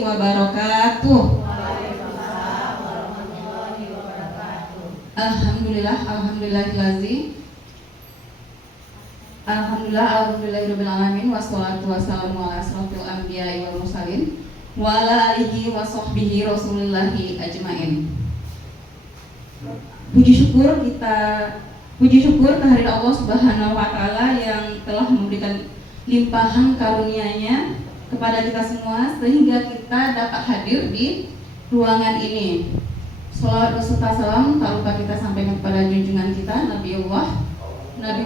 warahmatullahi wabarakatuh. Alhamdulillahirabbil alamin wassalatu wassalamu ala asrofil anbiya'i wal mursalin wa ala alihi wa sahbihi rasulillahi ajmain. Puji syukur kehadirat Allah Subhanahu wa taala yang telah memberikan limpahan karunia-Nya kepada kita semua sehingga kita dapat hadir di ruangan ini. Shalawat beserta salam tak lupa kita sampaikan kepada junjungan kita Nabi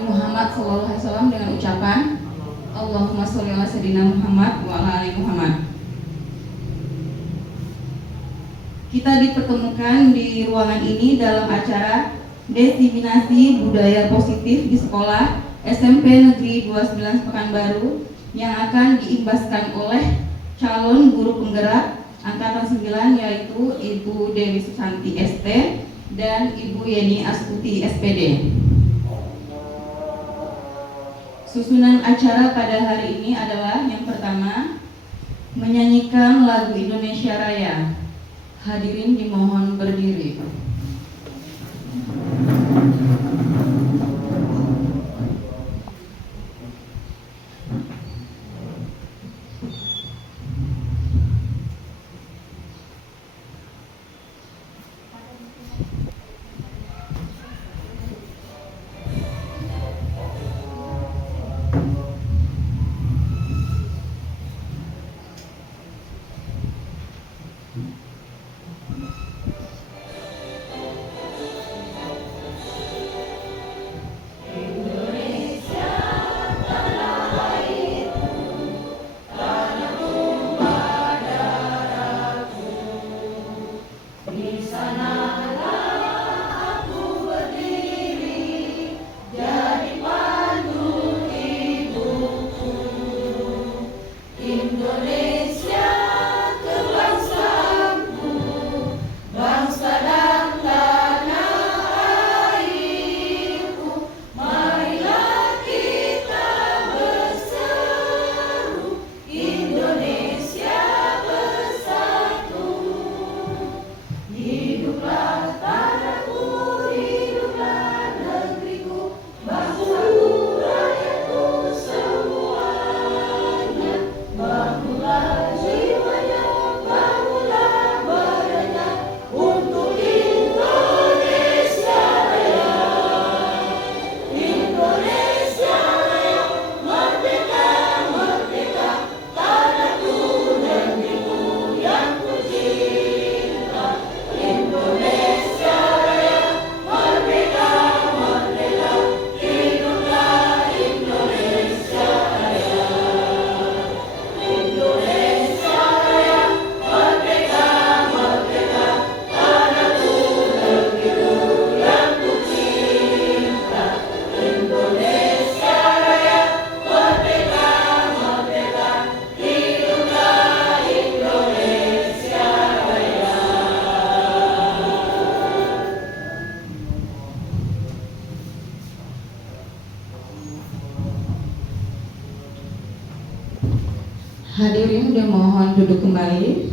Muhammad SAW dengan ucapan Allahumma sholli ala sayyidina Muhammad wa ala ali Muhammad. Kita dipertemukan di ruangan ini dalam acara Diseminasi Budaya Positif di Sekolah SMP Negeri 29 Pekanbaru yang akan diimbaskan oleh calon guru penggerak Angkatan 9 yaitu Ibu Dewi Susanti ST dan Ibu Yeni Astuti SPD. Susunan acara pada hari ini adalah yang pertama, menyanyikan lagu Indonesia Raya. Hadirin dimohon berdiri. Hadirin dimohon duduk kembali.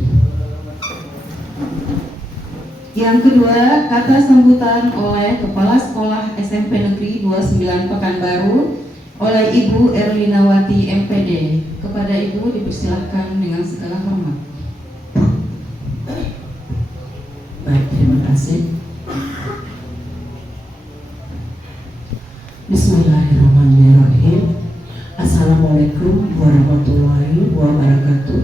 Yang kedua, kata sambutan oleh Kepala Sekolah SMP Negeri 29 Pekanbaru oleh Ibu Erlinawati MPD. Kepada Ibu dipersilahkan dengan segala hormat. Baik, terima kasih. Bismillahirrahmanirrahim. Assalamualaikum warahmatullahi wabarakatuh.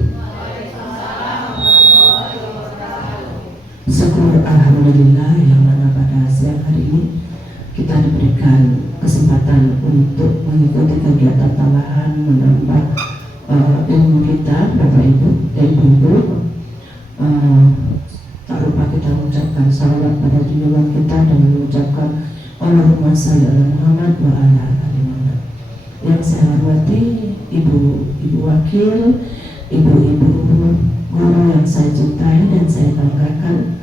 Syukur alhamdulillah yang mana pada siang hari ini kita diberikan kesempatan untuk mengikuti kegiatan tambahan menambah ilmu kita, Bapak Ibu dan Ibu. Tak lupa kita mengucapkan salawat pada junjungan kita dengan mengucapkan Allahumma shalli ala Muhammad wa ala ali Muhammad. Yang saya hormati Ibu Wakil, Ibu-ibu guru yang saya cintai dan saya banggakan,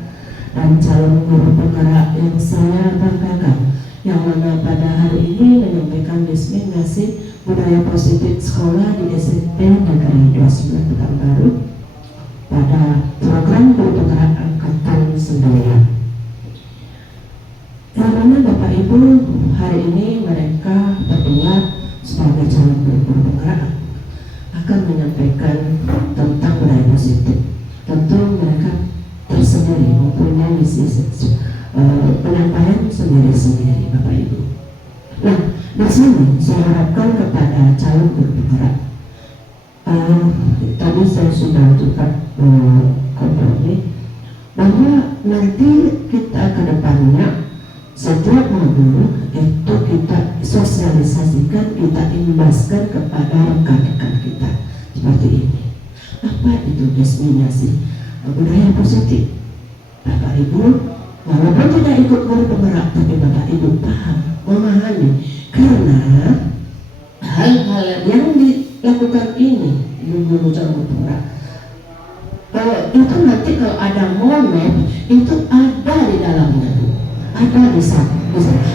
dan calon guru penggerak yang saya banggakan, yang mana pada hari ini menyampaikan diseminasi budaya positif sekolah di SMP Negeri 29 Pekanbaru. pada program guru penggerak angkatan 9. Yang mana Bapak Ibu hari ini mereka berdua sebagai calon guru penggerak akan menyampaikan tentang budaya positif. Tentu mereka tersendiri mempunyai misi penyampaian sendiri-sendiri Bapak Ibu. Nah, di sini saya harapkan kepada calon guru penggerak. Tadi saya sudah juga kompromi bahwa nanti kita ke depannya setiap modul itu kita sosialisasikan, kita imbaskan kepada rekan-rekan kita seperti ini. Apa itu destinasi budaya positif? Bapak Ibu, walaupun tidak ikut guru penggerak, tapi Bapak Ibu paham, memahami, karena hal-hal yang dilakukan ini guru calon penggerak itu nanti kalau ada momen itu ada di dalamnya, ada di sana.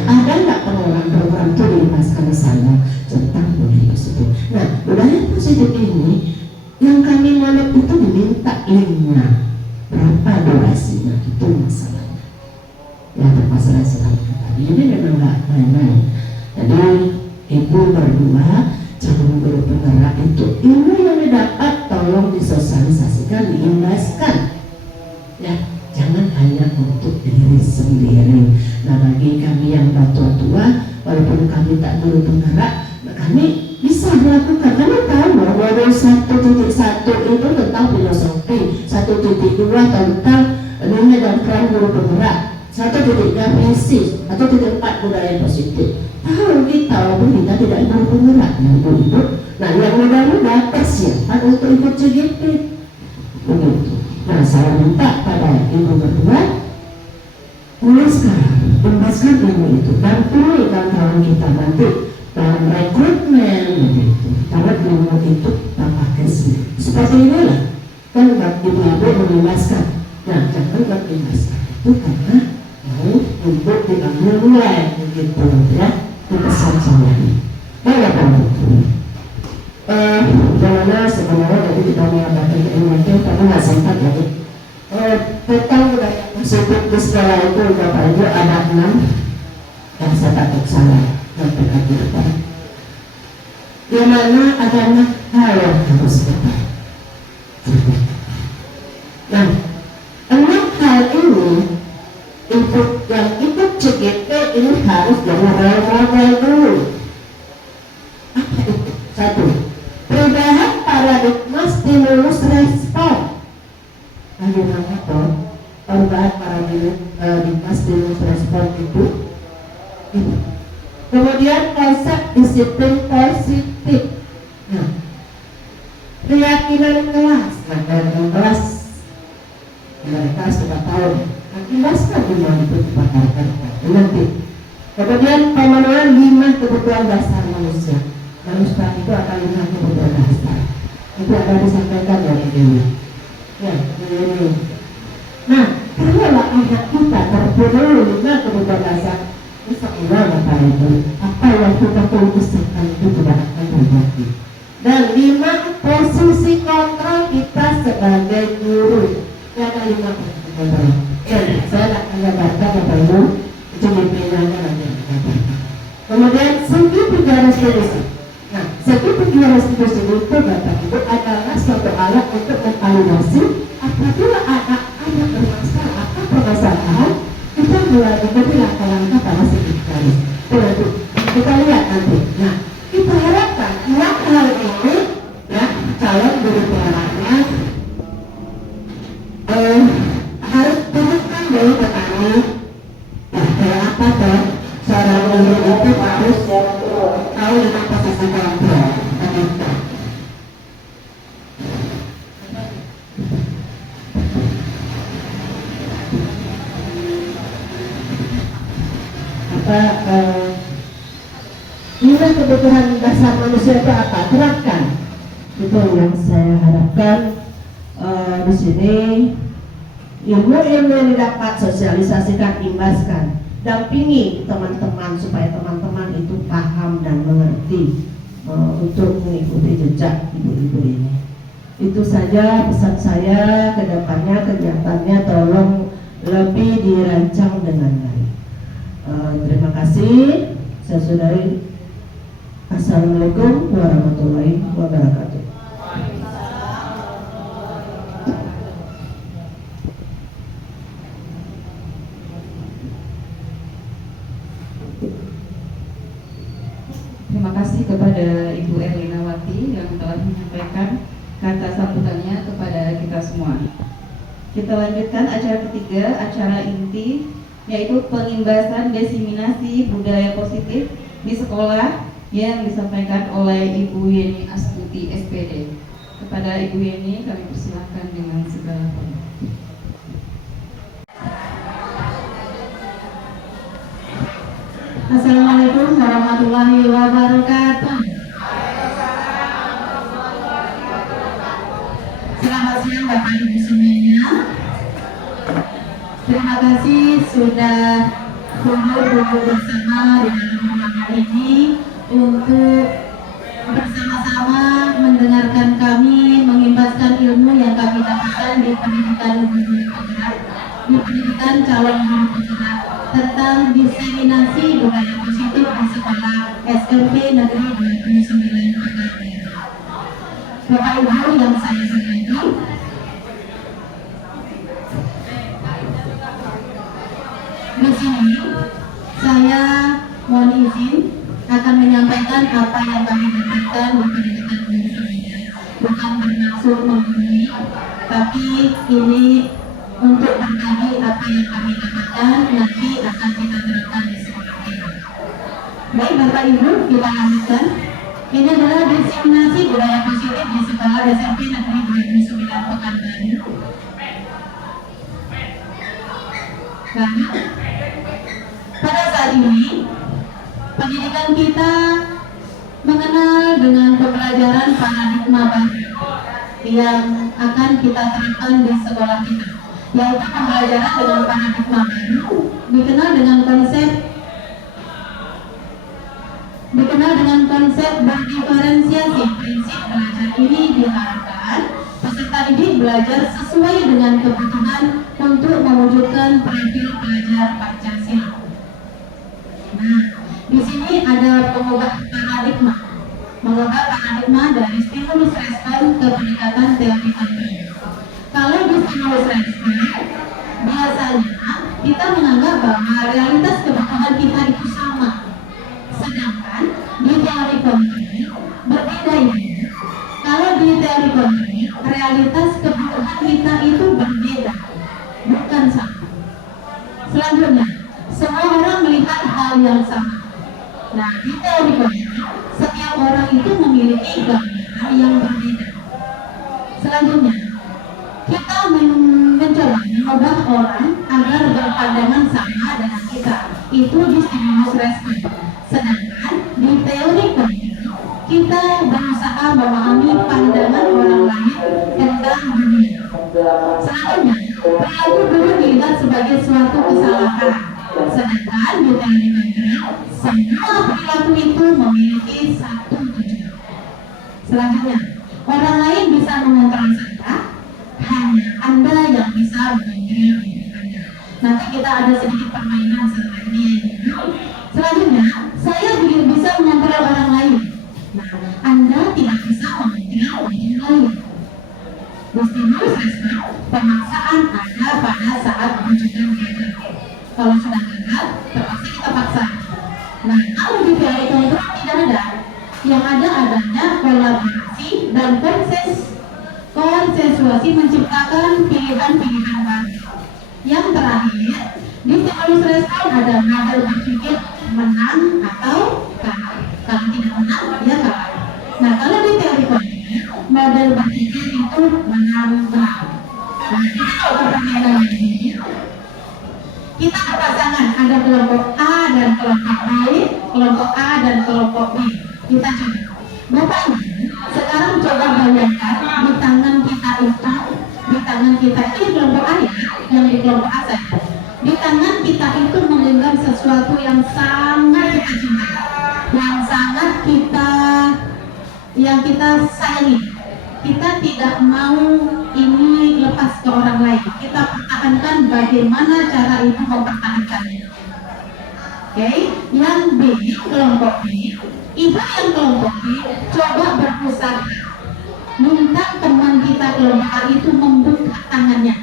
Ada nggak pengelolaan program itu dimasukkan di sana tentang budaya positif. Nah, budaya positif ini yang kami manut itu diminta linknya, berapa durasinya, itu masalahnya. Ya, permasalahan selalu tadi ini memang nggak main-main. Jadi ibu berdua calon guru penggerak itu ilmu yang didapat tolong disosialisasikan, diimbaskan. Ya, jangan hanya untuk diri sendiri. Nah, bagi kami yang tua-tua, walaupun kami tak guru penggerak, kami bisa melakukan. Kami tahu bahwa dari 1.1 itu tentang filosofi, 1.2 tentang dunia dan peran guru penggerak, 1.3 visi, 1.4 budaya positif. Tahu kita, walaupun kita tidak guru penggerak, ya ibu-ibu. Nah, yang muda-muda persiapan untuk ikut CGP. Begitu. Nah, saya minta pada ibu berdua mulai sekarang imbaskan ilmu itu, dampingi kawan-kawan kita nanti dalam rekrutmen begitu. Karena ilmu itu kita pakai sendiri. Seperti inilah kan ibu-ibu mengimbaskan. Nah, jangan mengimbaskan itu karena mau untuk diambil mulai begitu ya. Itu pesan saya. Baik Bapak. Bagaimana sebenarnya jadi kita mengadakan ilmu itu tapi nggak sempat lagi. Tentang budaya positif di sekolah itu Bapak Ibu ada 6 yang saya takut salah sampai ke depan. Yang mana ada 6 hal yang harus kita. Nah, 6 hal ini yang ikut CGP ini harus jadi role model dulu. Apa itu? 1. Perubahan paradigma stimulus respon. Bagaimana toh perubahan paradigma stimulus respon itu? Kemudian konsep disiplin positif. Nah, keyakinan kelas. Nah, dalam kelas mereka sudah tahu. Jelaskan gimana itu dipakarkan nanti. Kemudian pemenuhan 5 kebutuhan dasar manusia. Manusia itu akan 5 kebutuhan dasar. Itu akan disampaikan dari ini. Ya, ini. Nah, kalau anak kita terpenuhi 5 kebutuhan dasar, insya Allah Bapak Ibu, apa yang kita tuliskan itu tidak akan terjadi. Dan 5 posisi kontrol kita sebagai guru. Ya, ada 5 posisi kontrol. Saya akan gambarkan Bapak Ibu, CGP-nya nanti. Kemudian segitiga restitusi. Nah, segitiga restitusi itu Bapak Ibu adalah suatu alat untuk evaluasi apabila ada permasalahan atau permasalahan, kita mulai mengikuti langkah-langkah pada segitiga restitusi. Kita lihat nanti. Nah, kita harapkan 6 hal ini ya calon guru penggeraknya harus turunkan dari petani. Nah, kayak apa tuh? Seorang guru itu harus tahu tentang posisi kontrol. Nilai kebutuhan dasar manusia itu apa? Terapkan. Itu yang saya harapkan di sini. Ilmu-ilmu yang didapat sosialisasikan, imbaskan, dampingi teman-teman supaya teman-teman itu paham dan mengerti untuk mengikuti jejak ibu-ibu ini. Itu saja pesan saya, ke depannya kegiatannya tolong lebih dirancang dengan baik. Terima kasih. Saya sudahi. Assalamualaikum warahmatullahi wabarakatuh. Terima kasih kepada Ibu Erlinawati yang telah menyampaikan kata sambutannya kepada kita semua. Kita lanjutkan acara ketiga, acara inti, yaitu pengimbasan diseminasi budaya positif di sekolah yang disampaikan oleh Ibu Yeni Astuti SPD. Kepada Ibu Yeni kami persilahkan dengan segala hormat. Assalamualaikum warahmatullahi wabarakatuh. Selamat siang Bapak Ibu semuanya. Terima kasih sudah kumpul bersama di dalam ruangan ini untuk bersama-sama mendengarkan kami mengimbaskan ilmu yang kami dapatkan di pendidikan guru penggerak, di pendidikan calon guru penggerak tentang diseminasi budaya positif di sekolah SMP Negeri 29 Pekanbaru. Bapak Ibu yang saya hormati, di sini saya mohon izin akan menyampaikan apa yang kami dapatkan di pendidikan guru pembina. Bukan bermaksud menggurui, tapi ini untuk berbagi apa yang kami dapatkan nanti akan kita terapkan di sekolah kita. Baik Bapak Ibu, kita lanjutkan. Ini adalah diseminasi budaya positif di sekolah SMP Negeri 29 Pekanbaru. Karena pada saat ini pendidikan kita mengenal dengan pembelajaran paradigma baru yang akan kita terapkan di sekolah kita, yaitu pembelajaran dengan paradigma baru dikenal dengan konsep berdiferensiasi. Prinsip belajar ini diharapkan peserta didik belajar sesuai dengan kebutuhan untuk mewujudkan profil pelajar Pancasila. Nah, di sini ada mengubah paradigma dari stimulus respon ke pendekatan teori kontrol. Kalau di stimulus respon, biasanya kita menganggap bahwa realitas kebutuhan kita itu sama. Sedangkan di teori kontrol berbeda ya. Kalau di teori kontrol, realitas kebutuhan kita itu berbeda, bukan sama. Selanjutnya, semua orang melihat hal yang sama. Nah, di teori kontrol, setiap orang itu memiliki gambaran yang berbeda. Selanjutnya, kita mencoba mengubah orang agar berpandangan sama dengan kita. Itu di stimulus respon. Sedangkan di teori kontrol, kita berusaha memahami pandangan orang lain tentang dunia. Selanjutnya, perilaku dulu dilihat sebagai suatu kesalahan. Sedangkan di teori kontrol, semua perilaku itu memiliki satu tujuan. Selanjutnya, orang lain bisa mengontrol Anda, hanya Anda yang bisa mengontrol diri Anda. Nanti kita ada sedikit permainan setelah ini. Selanjutnya, saya bisa mengontrol orang lain. Nah, Anda tidak bisa mengontrol diri lain. Di stimulus respon, pemaksaan ada pada saat wujudkan gagal. Kalau sudah gagal, terpaksa kita paksa. Nah, kalau di teori kontrol tidak ada. Yang ada adanya kolaborasi dan konsensuasi menciptakan pilihan-pilihan baru. Yang terakhir, di stimulus respon ada model berpikir menang atau kalah. Kalau tidak menang, ya kalah. Nah, kalau di teori kontrol, model berpikir itu menang. Nah, kita tahu permainan ini. Kita berpasangan, ada kelompok A dan kelompok B, kelompok A dan kelompok B. Kita coba. Bapak Ibu, sekarang coba bayangkan di tangan kita itu kelompok A ya, yang di kelompok A saja. Di tangan kita itu menggenggam sesuatu yang sangat kita cintai, yang kita sayangi. kita tidak mau ini lepas ke orang lain. Kita pertahankan bagaimana cara ibu mempertahankannya. Oke, yang B, kelompok B, ibu yang kelompok B coba berusaha minta teman kita kelompok A itu membuka tangannya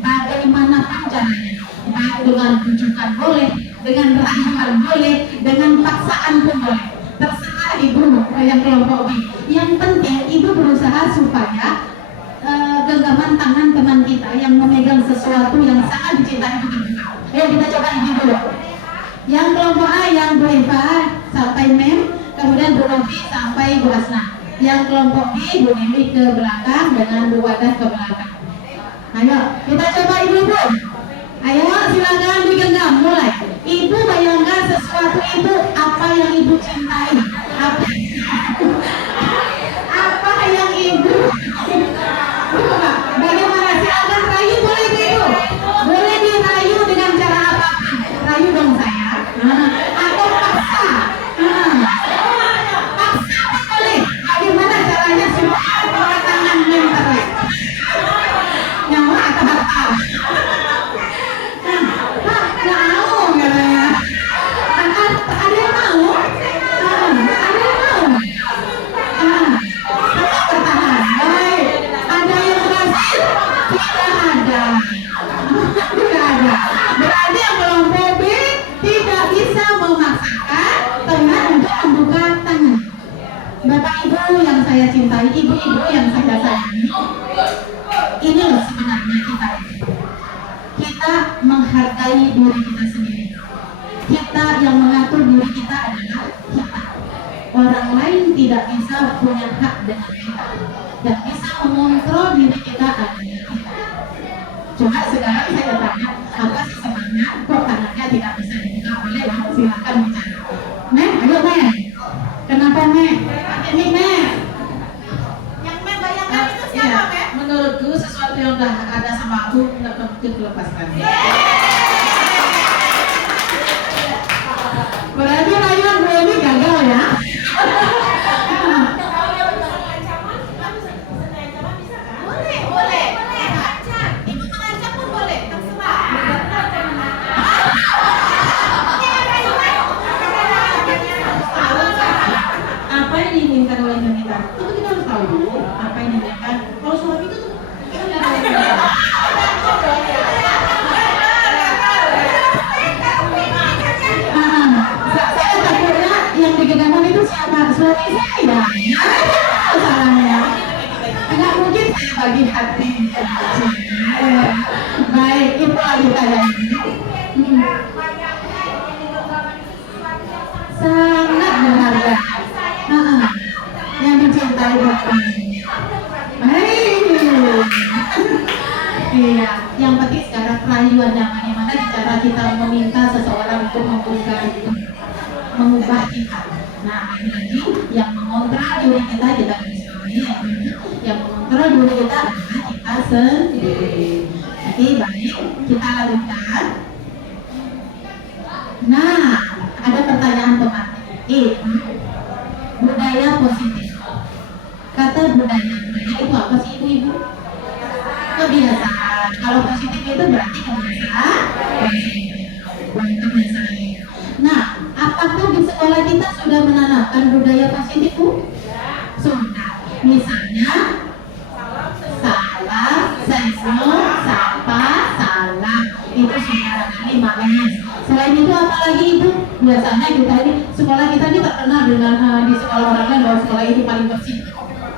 bagaimanapun caranya, baik dengan bujukan boleh, dengan rayuan boleh, dengan paksaan pun boleh, terserah ibu yang kelompok B. Yang penting ibu berusaha supaya genggaman tangan teman kita yang memegang sesuatu yang sangat dicintai itu terbuka. Ayo kita coba ibu dulu. Yang kelompok A, yang Bu Eva sampai Mem, kemudian Bu Robi sampai Bu Asna. Yang kelompok B, Bu Dewi ke belakang dengan Bu Wadah ke belakang. Ayo kita coba ibu-ibu. Ayo silakan digenggam, mulai. Ibu bayangkan sesuatu itu apa yang ibu cintai. Apa yang ibu bagaimana? Silakan rayu, boleh ibu. Boleh dirayu dengan cara apa? Rayu dong saya. Atau paksa. Paksa boleh. Bagaimana caranya supaya tangan menterus? Nyawa atau harta? Nggak mau katanya. Ada yang mau? Ada yang mau? Tetap bertahan. Baik. Ada yang berhasil? Tidak ada. Tidak ada. Berarti yang kelompok B tidak bisa memaksakan teman untuk membuka tangan. Bapak Ibu yang saya cintai, ibu-ibu yang saya sayangi, ini loh sebenarnya kita menghargai diri kita sendiri. Kita yang mengatur diri kita adalah kita. Orang lain tidak bisa punya hak dengan kita. Dan bisa mengontrol diri kita adalah kita. Coba sekarang saya tanya, apa sih sebabnya kok tangannya tidak bisa dibuka? Boleh lah, silakan bicara. Mem, ayo Mem. Kenapa Mem? Ini Mem. Yang Mem bayangkan itu siapa Mem? Menurutku sesuatu yang udah ada sama aku nggak mungkin dilepaskan. Berarti rayuan gue ini gagal ya? Boleh. Ibu mengancam pun boleh, terserah. Apa yang diinginkan oleh wanita? Itu kita harus tahu dulu apa yang diinginkan. Kalau suami itu tuh Saya takutnya yang digenggam itu siapa? Suami saya. Salahnya. Nggak mungkin saya bagi hati. Baik, itu lagi saya. Sangat berharga. Yang dicintai Bapak. Iya, yang penting sekarang rayuannya bagaimana cara kita meminta seseorang untuk mengubah kita. Nah, lagi yang mengontrol diri kita yang mengontrol diri kita adalah kita sendiri. Jadi baik, kita lanjutkan. Nah, ada pertanyaan pematik. Budaya positif. Kata budaya itu apa sih ibu-ibu? Kebiasaan. Kalau positif itu berarti kebiasaan. Nah, apakah di sekolah kita sudah menanamkan budaya positif, Bu? Sudah. Misalnya salam, senyum, sapa, salam. Itu sudah kali manis. Selain itu apa lagi Ibu? Biasanya kita ini sekolah kita ini terkenal dengan di sekolah orang lain bahwa sekolah itu paling bersih.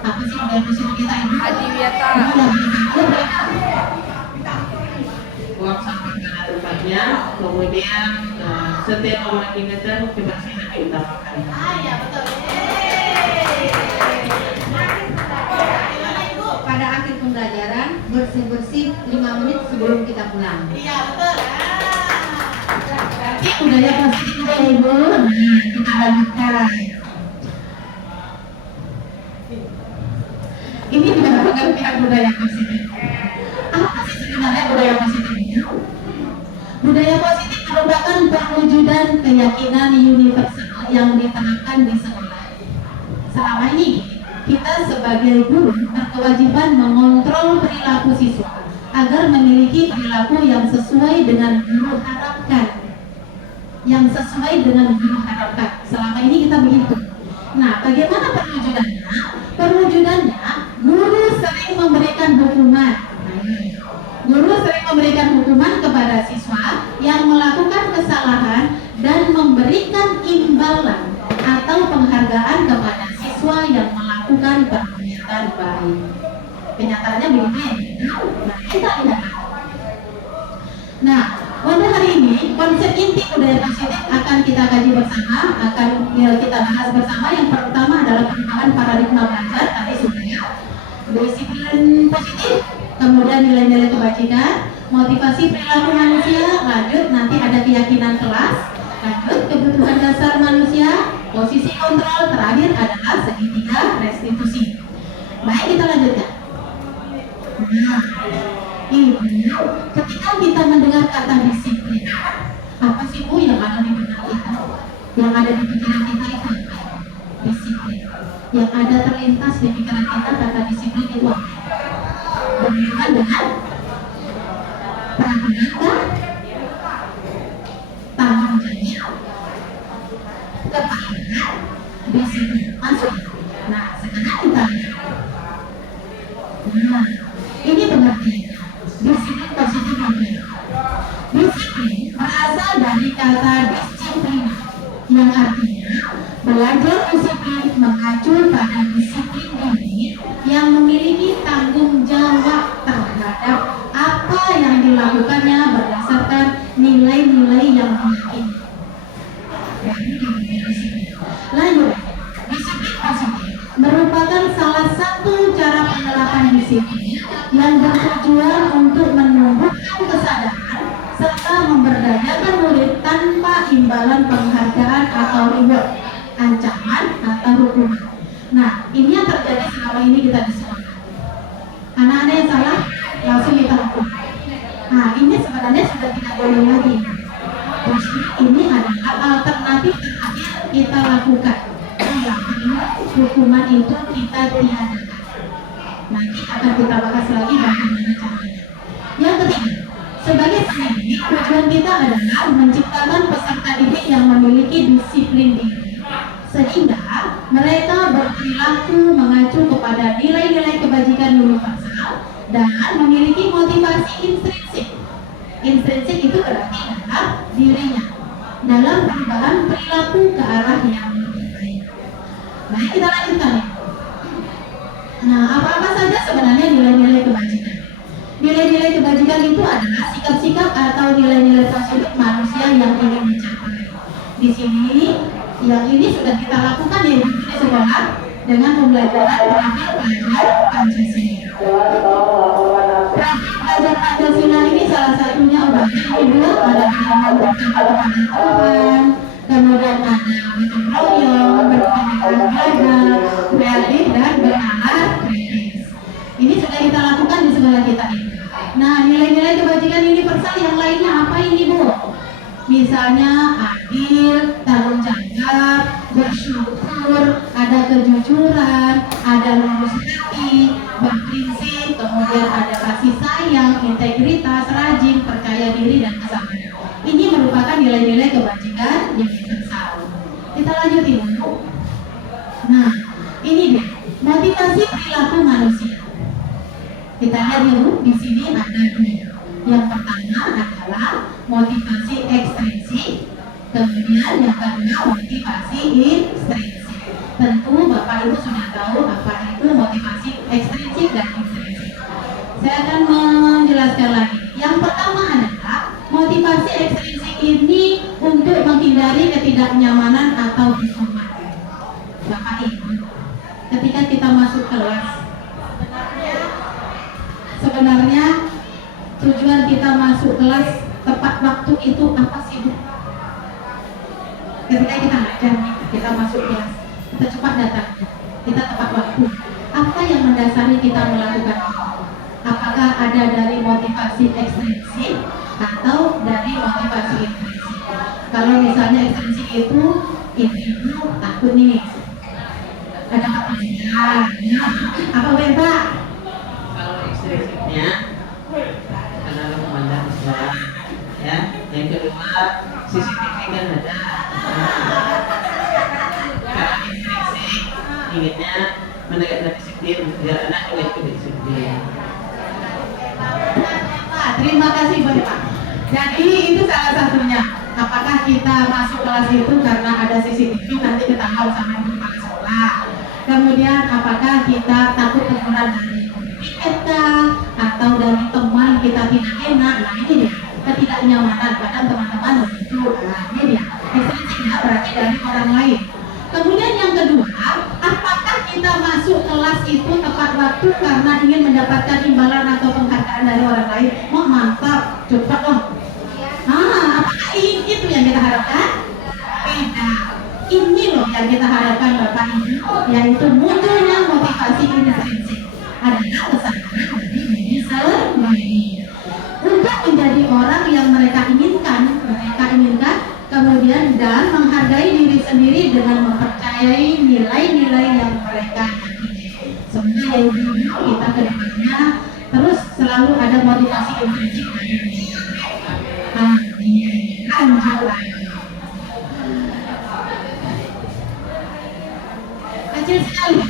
Apa sih budaya positif kita ini? Adiwiyata. buang sampah pada tempatnya, kemudian setiap orang ingatkan kebersihan diutamakan. Iya betul. Pada akhir pembelajaran bersih-bersih 5 menit sebelum kita pulang. Iya betul. Berarti budaya positif itu Ibu. Nah, kita lanjutkan. Ini juga pengertian budaya positif. Apa sih sebenarnya budaya positif itu? Budaya positif merupakan perwujudan keyakinan universal yang diterapkan di sekolah. Selama ini kita sebagai guru berkewajiban mengontrol perilaku siswa agar memiliki perilaku yang sesuai dengan guru harapkan. Yang sesuai dengan guru harapkan. Selama ini kita begitu. Nah, bagaimana perwujudannya? Perwujudannya, guru sering memberikan hukuman. Guru sering memberikan hukuman kepada siswa yang melakukan kesalahan dan memberikan imbalan atau penghargaan kepada siswa yang melakukan perbuatan baik. Kenyataannya begini. Nah, kita lihat. Nah, pada hari ini konsep inti budaya positif akan kita kaji bersama, akan kita bahas bersama. Yang pertama adalah perubahan paradigma belajar, tadi sudah ya. Disiplin positif, kemudian nilai-nilai kebajikan, motivasi perilaku manusia, lanjut nanti ada keyakinan kelas, lanjut kebutuhan dasar manusia, posisi kontrol, terakhir adalah segitiga restitusi. Baik, kita lanjutkan. Nah, Ibu, ketika kita mendengar kata disiplin, apa sih Bu yang ada di benak kita? Yang ada di pikiran kita itu apa? Disiplin. Yang ada terlintas di pikiran kita kata disiplin itu apa? Berhubungan dengan perhatian, tanggung jawab, kepatuhan, disiplin. Masuk. Nah, sekarang kita lihat. Nah, ini pengertiannya. Disiplin positif juga. Disiplin berasal dari kata disiplin yang artinya belajar disiplin mengacu pada disiplin diri yang memiliki tanggung jawab terhadap apa yang dilakukannya berdasarkan nilai-nilai yang diyakini. Lanjut, disiplin positif merupakan salah satu cara penerapan disiplin yang bertujuan untuk menumbuhkan kesadaran serta memberdayakan murid tanpa imbalan penghargaan atau reward, ancaman atau hukuman. Nah, ini yang terjadi selama ini kita di sekolah. Anak-anak yang salah langsung kita hukum. Nah, ini sebenarnya sudah tidak boleh lagi. Terus ini adalah alternatif terakhir kita lakukan. Hukuman itu kita tiadakan. Nanti akan kita bahas lagi bagaimana caranya. Yang ketiga, sebagai pendidik, tujuan kita adalah menciptakan peserta didik yang memiliki disiplin diri, sehingga mereka berperilaku mengacu kepada nilai-nilai kebajikan universal dan memiliki motivasi intrinsik. Intrinsik itu berarti dalam dirinya, dalam perubahan perilaku ke arah yang lebih baik. Baik, kita lanjutkan ya. Nah, apa-apa saja sebenarnya nilai-nilai kebajikan? Nilai-nilai kebajikan itu adalah sikap-sikap atau nilai-nilai positif manusia yang ingin dicapai. Di sini, yang ini sudah kita lakukan ya di sekolah dengan pembelajaran profil pelajar Pancasila. Profil pelajar Pancasila ini salah satunya ibu ada halaman pertama kepada Tuhan, kemudian ada gotong royong, berkegiatan belajar, kreatif dan bernalar kritis. Ini sudah kita lakukan di sekolah kita ini. Nah, nilai-nilai kebajikan universal yang lainnya apa ini Bu? Misalnya adil, tanggung jawab, bersyukur, ada kejujuran, ada lurus hati, berprinsip, kemudian ada kasih sayang, integritas, rajin, percaya diri dan kesabaran. Ini merupakan nilai-nilai kebajikan universal. Kita lanjut Ibu. Nah, ini dia motivasi perilaku manusia. Kita lihat ya Bu, di sini ada dua. Yang pertama adalah motivasi ekstrinsik, kemudian yang kedua motivasi intrinsik. Tentu Bapak Ibu sudah tahu apa itu motivasi ekstrinsik dan intrinsik. Saya akan menjelaskan lagi. Yang pertama adalah motivasi ekstrinsik ini untuk menghindari ketidaknyamanan atau hukuman. Bapak Ibu, ketika kita masuk kelas, sebenarnya tujuan kita masuk kelas tepat waktu itu apa sih Bu? Ketika kita ngajar nih, kita masuk kelas, kita cepat datang, kita tepat waktu. Apa yang mendasari kita melakukan itu? Apakah ada dari motivasi ekstrinsik atau dari motivasi intrinsik? Kalau misalnya ekstrinsik itu, ibu takut nih, ada apa ya? Apa Pak? Kalau ekstrisifnya karena memandang Islam, ya. Yang kedua CCTV kan ada. Kalau ekstrisif inginnya menegakkan disiplin biar anak juga ikut disiplin. Terima kasih banyak Pak. Jadi itu salah satunya. Apakah kita masuk kelas itu karena ada CCTV nanti ketahuan sama ibu kepala sekolah. Kemudian apakah kita takut teguran dari PPK atau dari teman kita tidak enak. Nah ini dia ketidaknyamanan kadang teman-teman begitu. Nah ini dia ekstrinsiknya berarti dari orang lain. Kemudian yang kedua, apakah kita masuk kelas itu tepat waktu karena ingin mendapatkan imbalan atau penghargaan dari orang lain? Wah mantap, cepat loh. Apakah itu yang kita harapkan? Beda. Ini loh yang kita harapkan Bapak Ibu, yaitu munculnya motivasi intrinsik adalah kesadaran dari diri sendiri untuk menjadi orang yang mereka inginkan, kemudian dan menghargai diri sendiri dengan mempercayai nilai-nilai yang mereka yakini. Semoga ya Ibu kita ke depannya terus selalu ada motivasi intrinsik dari diri. Lanjut lagi. Kecil sekali.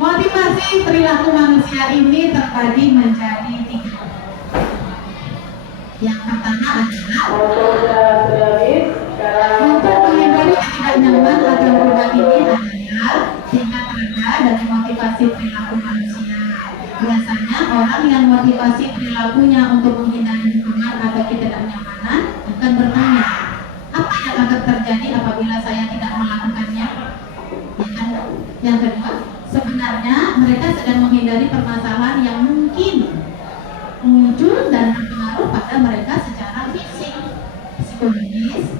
Motivasi perilaku manusia ini terbagi menjadi 3. Yang pertama adalah untuk menghindari ketidaknyamanan atau perubahan ini adalah tingkat rendah dari motivasi perilaku manusia. Biasanya orang yang motivasi perilakunya untuk menghindari lingkungan atau ketidaknyamanan akan bertanya, apa yang akan terjadi apabila saya tidak melakukannya? Ya kan? Yang kedua, sebenarnya mereka sedang menghindari permasalahan yang mungkin muncul dan berpengaruh pada mereka secara fisik, psikologis,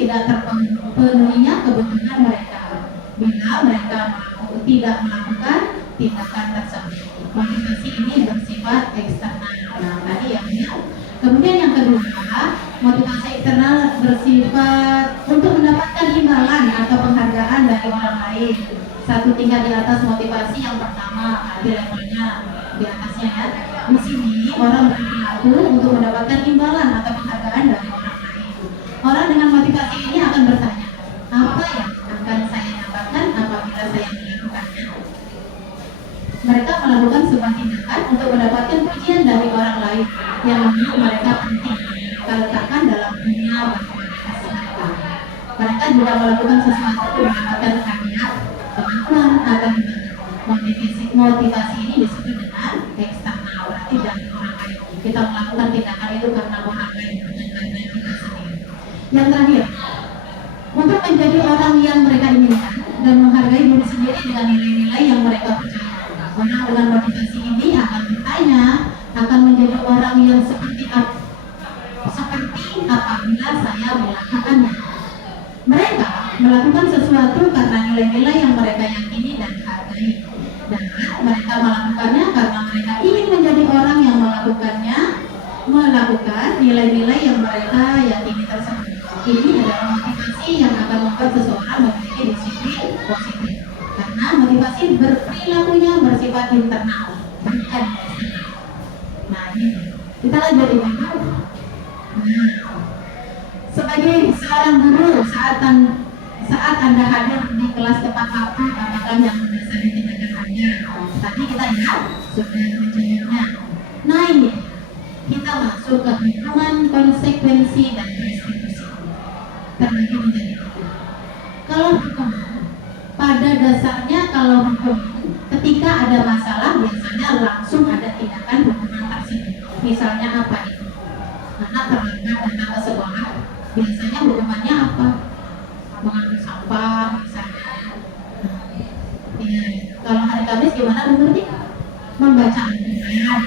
tidak terpenuhinya kebutuhan mereka bila mereka tidak melakukan tindakan tersebut. Motivasi ini bersifat eksternal. Nah, tadi yang ini. Kemudian yang kedua, motivasi eksternal bersifat untuk mendapatkan imbalan atau penghargaan dari orang lain. Satu tingkat di atas motivasi yang pertama, di levelnya di atasnya ya. Di sini orang berperilaku untuk mendapatkan imbalan atau penghargaan dari orang lain. Orang dengan motivasi ini akan bertanya, apa yang akan saya dapatkan apabila saya melakukannya? Mereka melakukan sebuah tindakan untuk mendapatkan pujian dari orang lain yang menurut mereka penting. Mereka letakkan dalam dunia berkualitas mereka. Mereka juga melakukan sesuatu untuk mendapatkan hadiah, pengakuan atau motivasi ini disebut dengan eksternal, berarti dari orang lain. Kita melakukan tindakan itu karena orang lain, bukan karena kita sendiri. Yang terakhir, untuk menjadi orang yang mereka inginkan dan menghargai diri sendiri dengan nilai-nilai yang mereka percaya. Orang dengan motivasi ini akan bertanya, akan menjadi orang yang seperti apabila saya melakukannya. Mereka melakukan sesuatu karena nilai-nilai yang mereka yakini dan hargai. Dan mereka melakukannya karena mereka ingin menjadi orang yang melakukan nilai-nilai yang mereka yakini tersebut. Ini adalah motivasi yang akan membuat seseorang memiliki disiplin positif. Karena motivasi berperilakunya bersifat internal, bukan eksternal. Nah ini kita lanjut Ibu. Nah, sebagai seorang guru saat Anda hadir di kelas tepat waktu, apakah yang mendasari tindakan Anda? Tadi kita ya sudah menjawabnya. Nah ini kita masuk ke hitungan konsekuensi dan restitusi. Terbagi menjadi 3. Kalau hukum pada dasarnya, kalau hukum ketika ada masalah biasanya langsung ada tindakan hukuman tersebut. Misalnya apa itu? Anak terlambat datang ke sekolah, biasanya hukumannya apa? Mengambil sampah misalnya. Ya, kalau hari Kamis gimana menurut? Membaca Al-Quran,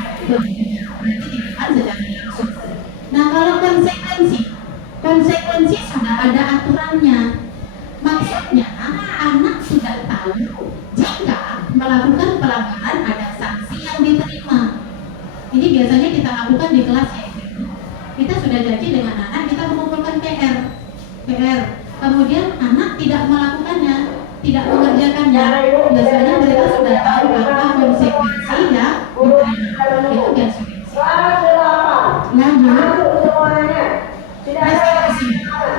berarti tindakan secara langsung. Nah kalau konsekuensi sudah ada aturannya. Maksudnya anak sudah tahu jika melakukan pelanggaran ada sanksi yang diterima. Ini biasanya kita lakukan di kelas ya. Kita sudah janji dengan anak, kita mengumpulkan PR. Kemudian anak tidak melakukannya, tidak mengerjakannya, biasanya mereka sudah tahu apa konsekuensi yang diterima. Itu konsekuensi. Lanjut. Restitusi.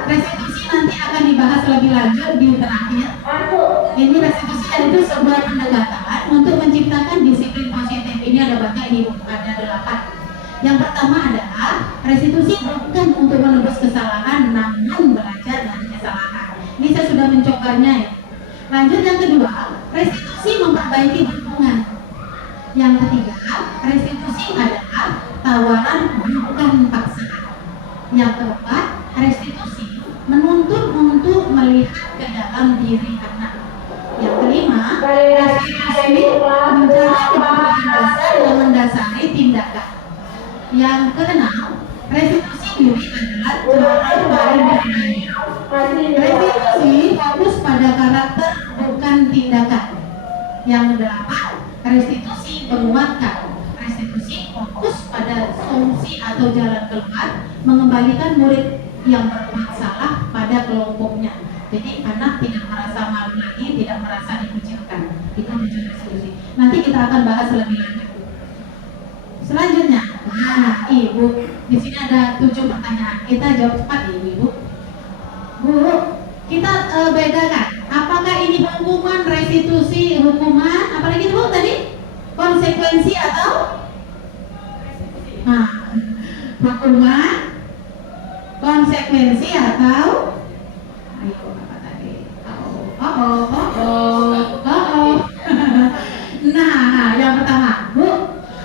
Restitusi nanti akan dibahas lebih lanjut di terakhir. Ini restitusi itu sebuah pendekatan untuk menciptakan disiplin positif. Ini ada banyak, ini ada 8. Yang pertama adalah restitusi bukan untuk menebus kesalahan, namun belajar dari kesalahan. Ini saya sudah mencobanya ya. Lanjut yang kedua, restitusi memperbaiki hubungan. Yang ketiga, restitusi adalah tawaran bukan paksaan. Yang keempat, restitusi menuntun untuk melihat ke dalam diri anak. Yang kelima, restitusi mencari kebutuhan dasar yang mendasari tindakan. Yang keenam, restitusi diri adalah cara paling bernilai. Restitusi fokus pada karakter bukan tindakan. Yang kedelapan, restitusi menguatkan. Restitusi fokus pada solusi atau jalan keluar, mengembalikan murid yang berbuat salah pada kelompoknya. Jadi anak tidak merasa malu lagi, tidak merasa dikucilkan. Itu tujuan restitusi. Nanti kita akan bahas lebih lanjut. Selanjutnya, nah Ibu, di sini ada 7 pertanyaan. Kita jawab cepat ya Ibu. Bu, kita bedakan. Apakah ini hukuman, restitusi, hukuman, apalagi Bu tadi? Konsekuensi atau? Nah, hukuman, konsekuensi atau? Ayo apa tadi? Nah, yang pertama, Bu,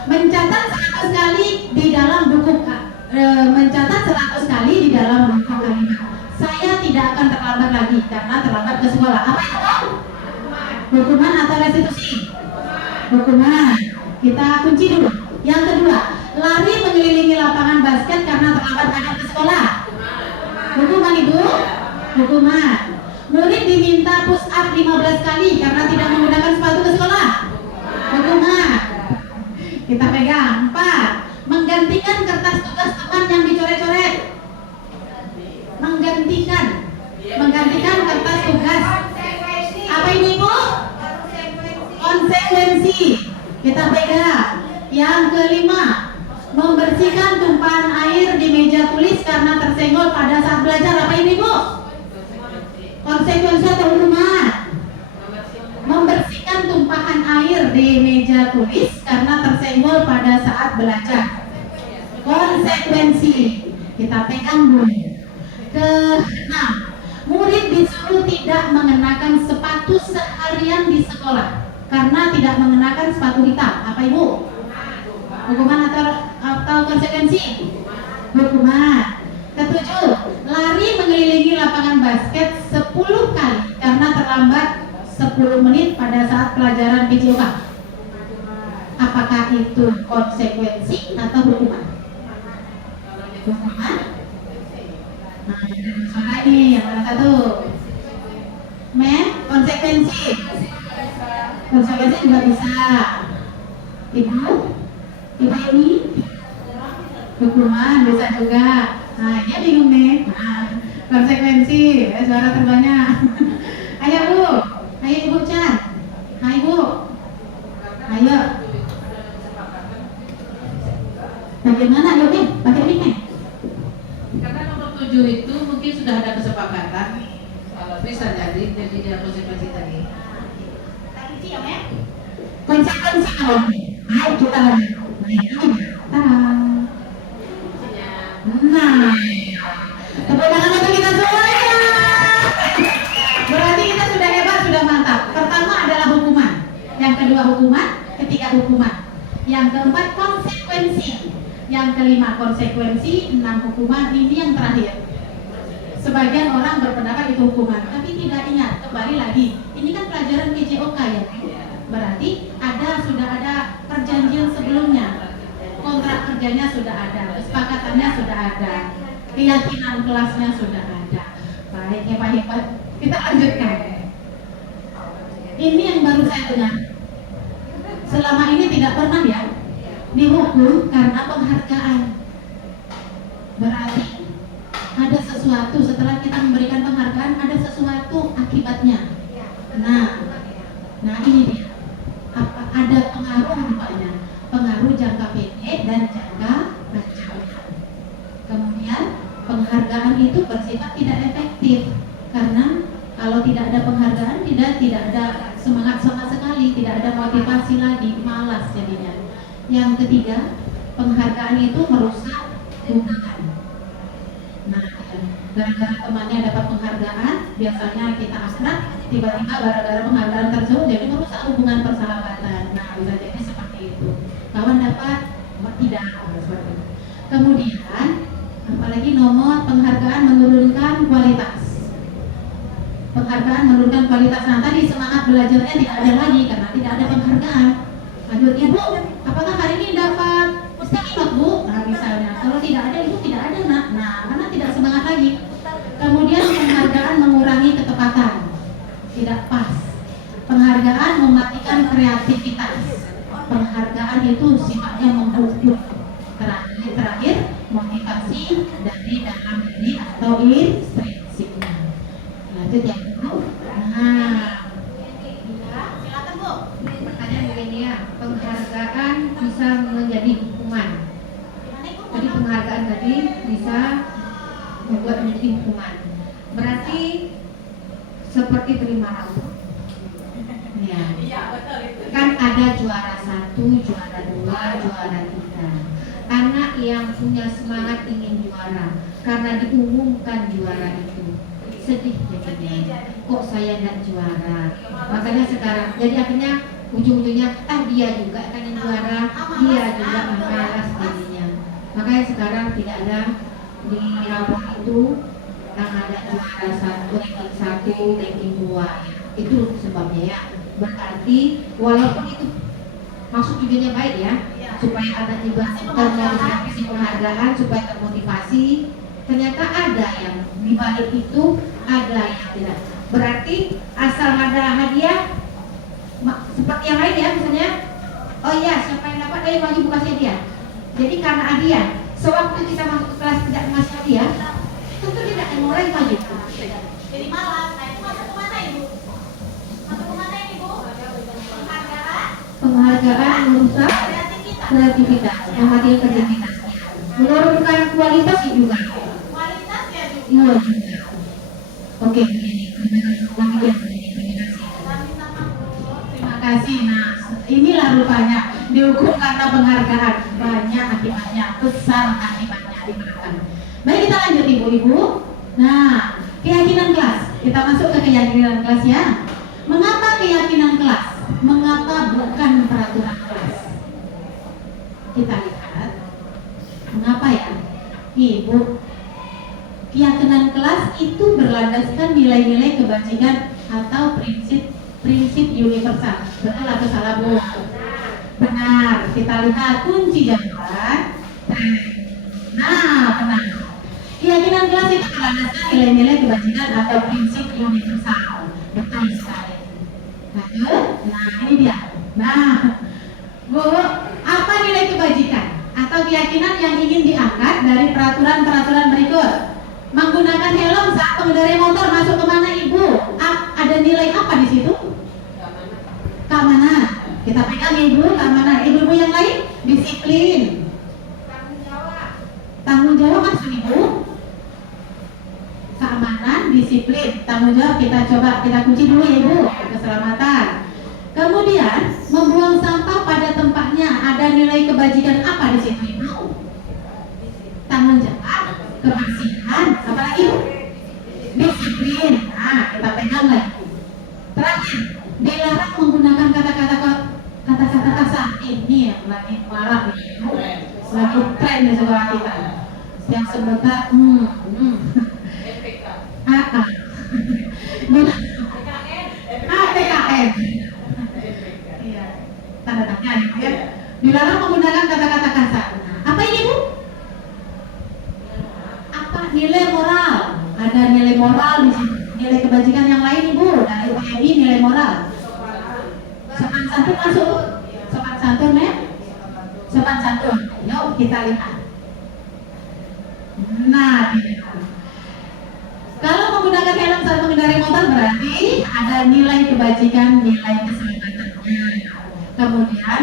mencatat 100 kali di dalam buku mencatat 100 kali di dalam buku kalimat. Saya tidak akan terlambat lagi karena terlambat ke sekolah. Apa itu? Hukuman atau restitusi? Hukuman. Kita kunci dulu. Yang kedua, lari mengelilingi lapangan basket karena terlambat hadir ke sekolah. Hukuman Ibu? Hukuman. Murid diminta push up 15 kali karena tidak menggunakan sepatu ke sekolah. Hukuman. Kita pegang. 4. Menggantikan kertas tugas teman yang dicoret-coret. Menggantikan kertas tugas. Apa ini Bu? Konsekuensi. Kita pegang. Yang kelima, membersihkan tumpahan air di meja tulis karena tersenggol pada saat belajar. Apa ini Bu? Konsekuensi atau hukuman? Membersihkan tumpahan air di meja tulis karena tersenggol pada saat belajar. Konsekuensi. Kita pegang dulu. Ke-6, murid disuruh tidak mengenakan sepatu seharian di sekolah karena tidak mengenakan sepatu hitam. Apa Ibu? Hukuman atau konsekuensi? Hukuman. Ke-7, lari mengelilingi lapangan basket 10 kali karena terlambat 10 menit pada saat pelajaran PJOK. Apakah itu konsekuensi atau hukuman? Hukuman. Nah, ada suara ini yang mana satu? Konsekuensi. Konsekuensi juga bisa. Ibu ini hukuman bisa juga. Nah, dia bingung nih. Nah, konsekuensi suara terbanyak. Ayo Bu, ayo Ibu Chan. Ayo Bu, ayo. Bagaimana Yomi? Pakai mic nih. Karena nomor 7 itu mungkin sudah ada kesepakatan. Kalau bisa jadi dia konsekuensi tadi. Konsekuensi kalau ayo kita lanjut. Nah, tepuk tangan untuk kita semuanya. Berarti kita sudah hebat, sudah mantap. Pertama adalah hukuman. Yang kedua hukuman, ketiga hukuman. Yang keempat konsekuensi. Yang kelima konsekuensi, 6 hukuman. Ini yang terakhir. Sebagian orang berpendapat itu hukuman, tapi tidak ingat. Kembali lagi, ini kan pelajaran PJOK ya. Berarti sudah ada perjanjian sebelumnya. Kontrak kerjanya sudah ada, kesepakatannya sudah ada, keyakinan kelasnya sudah ada. Baik, hebat-hebat. Kita lanjutkan. Ini yang baru saya dengar. Selama ini tidak pernah ya dihukum karena penghargaan. Berarti ada sesuatu setelah kita memberikan penghargaan, ada sesuatu akibatnya. Nah ini dia. Ada pengaruh rupanya, pengaruh jangka pendek dan jangka panjang. Kemudian penghargaan itu bersifat tidak efektif karena kalau tidak ada penghargaan tidak ada semangat sama sekali, tidak ada motivasi lagi, malas jadinya. Yang ketiga, penghargaan itu merusak hubungan. Nah, gara-gara temannya dapat penghargaan, biasanya kita akrab, tiba-tiba gara-gara penghargaan tersebut jadi merusak hubungan persahabatan. Nah, bisa jadi seperti itu. Kawan dapat, tidak, seperti itu. Kemudian, apalagi nomor penghargaan menurunkan kualitas. Penghargaan menurunkan kualitas. Nah, tadi semangat belajarnya tidak ada lagi karena tidak ada penghargaan. Lanjut, Ibu, apakah hari ini dapat stimulat, Bu? Nah, misalnya, kalau tidak ada, Ibu tidak ada, nak. Nah, karena tidak semangat lagi. Kemudian penghargaan mengurangi ketepatan, tidak pas. Penghargaan mematikan kreativitas. Penghargaan itu sifatnya menghukum. Terakhir, motivasi dari dalam diri atau intrinsipnya. Lanjut ya, Bu. Nah, silakan, Bu. Pertanyaan begini ya, penghargaan bisa menjadi hukuman. Jadi penghargaan tadi bisa membuat menjadi hukuman. Berarti seperti terima rambut. Ya. Kan ada juara 1, juara 2, juara 3. Anak yang punya semangat ingin juara karena diumumkan juara itu sedih jadinya. Kok saya tidak juara? Makanya sekarang jadi akhirnya ujung-ujungnya dia juga kan yang juara, dia juga malas jadinya. Makanya sekarang tidak ada di rapor itu yang ada juara 1, ranking 1, ranking 2. Itu sebabnya ya. Berarti walaupun itu maksud tujuannya baik ya, supaya anak juga termotivasi penghargaan, supaya termotivasi. Ternyata ada yang dibalik itu, ada yang tidak. Berarti asal ada hadiah seperti yang lain ya, misalnya oh iya siapa yang dapat dari wajib kasih hadiah. Jadi karena hadiah, sewaktu kita masuk ke kelas tidak ngasih hadiah, tentu tidak ada orang yang wajib. Jadi malas. Nah, itu masuk kemana, Ibu? Masuk kemana ini, Bu? Penghargaan merusak kreativitas, mematikan kreativitas, menurunkan kualitas juga. Kualitas ya, Bu. Iya juga. Oke, begini. Terima kasih. Nah, inilah rupanya dihukum karena penghargaan. Banyak akibatnya, besar akibatnya di belakang. Baik, kita lanjut Ibu-ibu. Nah, keyakinan kelas. Kita masuk ke keyakinan kelas ya. Mengapa keyakinan kelas? Mengapa bukan peraturan kelas? Kita lihat. Mengapa ya? Ibu, keyakinan kelas itu berlandaskan nilai-nilai kebajikan atau prinsip universal. Betul atau salah, Bu? Benar. Kita lihat kunci jawaban. Nah, benar. Keyakinan kelas itu berlandaskan nilai-nilai kebajikan atau prinsip universal. Betul sekali. Lanjut. Nah, ini dia. Nah, Bu, apa nilai kebajikan atau keyakinan yang ingin diangkat dari peraturan-peraturan berikut? Menggunakan helm saat mengendarai motor masuk ke mana, Ibu? Ada nilai apa di situ? Keamanan. Kita pegang Ibu, keamanan. Ibu-ibu yang lain, disiplin. Tanggung jawab maksud Ibu? Keamanan, disiplin, tanggung jawab. Kita kunci dulu ya, Ibu. Keselamatan. Kemudian membuang sampah pada tempatnya. Ada nilai kebajikan apa di situ, Ibu? Tanggung jawab, kebersihan, apalagi Bu? Disiplin. Nah, kita pegang lagi. Terakhir, dilarang menggunakan kata-kata kasar. Ini yang lagi marah nih, Bu. Lagi tren di sekolah kita. Yang sebentar, PKN. Iya, tanda tanya gitu ya. Dilarang menggunakan kata-kata kasar. Apa ini, Bu? Apa nilai moral? Ada nilai moral di sini. Nilai kebajikan yang lain, Ibu. Dari UMI nilai moral. Sopan santun masuk. Sopan santun ya. Sopan santun. Yuk kita lihat. Nah, ini. Kalau menggunakan helm saat mengendarai motor berarti ada nilai kebajikan, nilai keselamatannya. Kemudian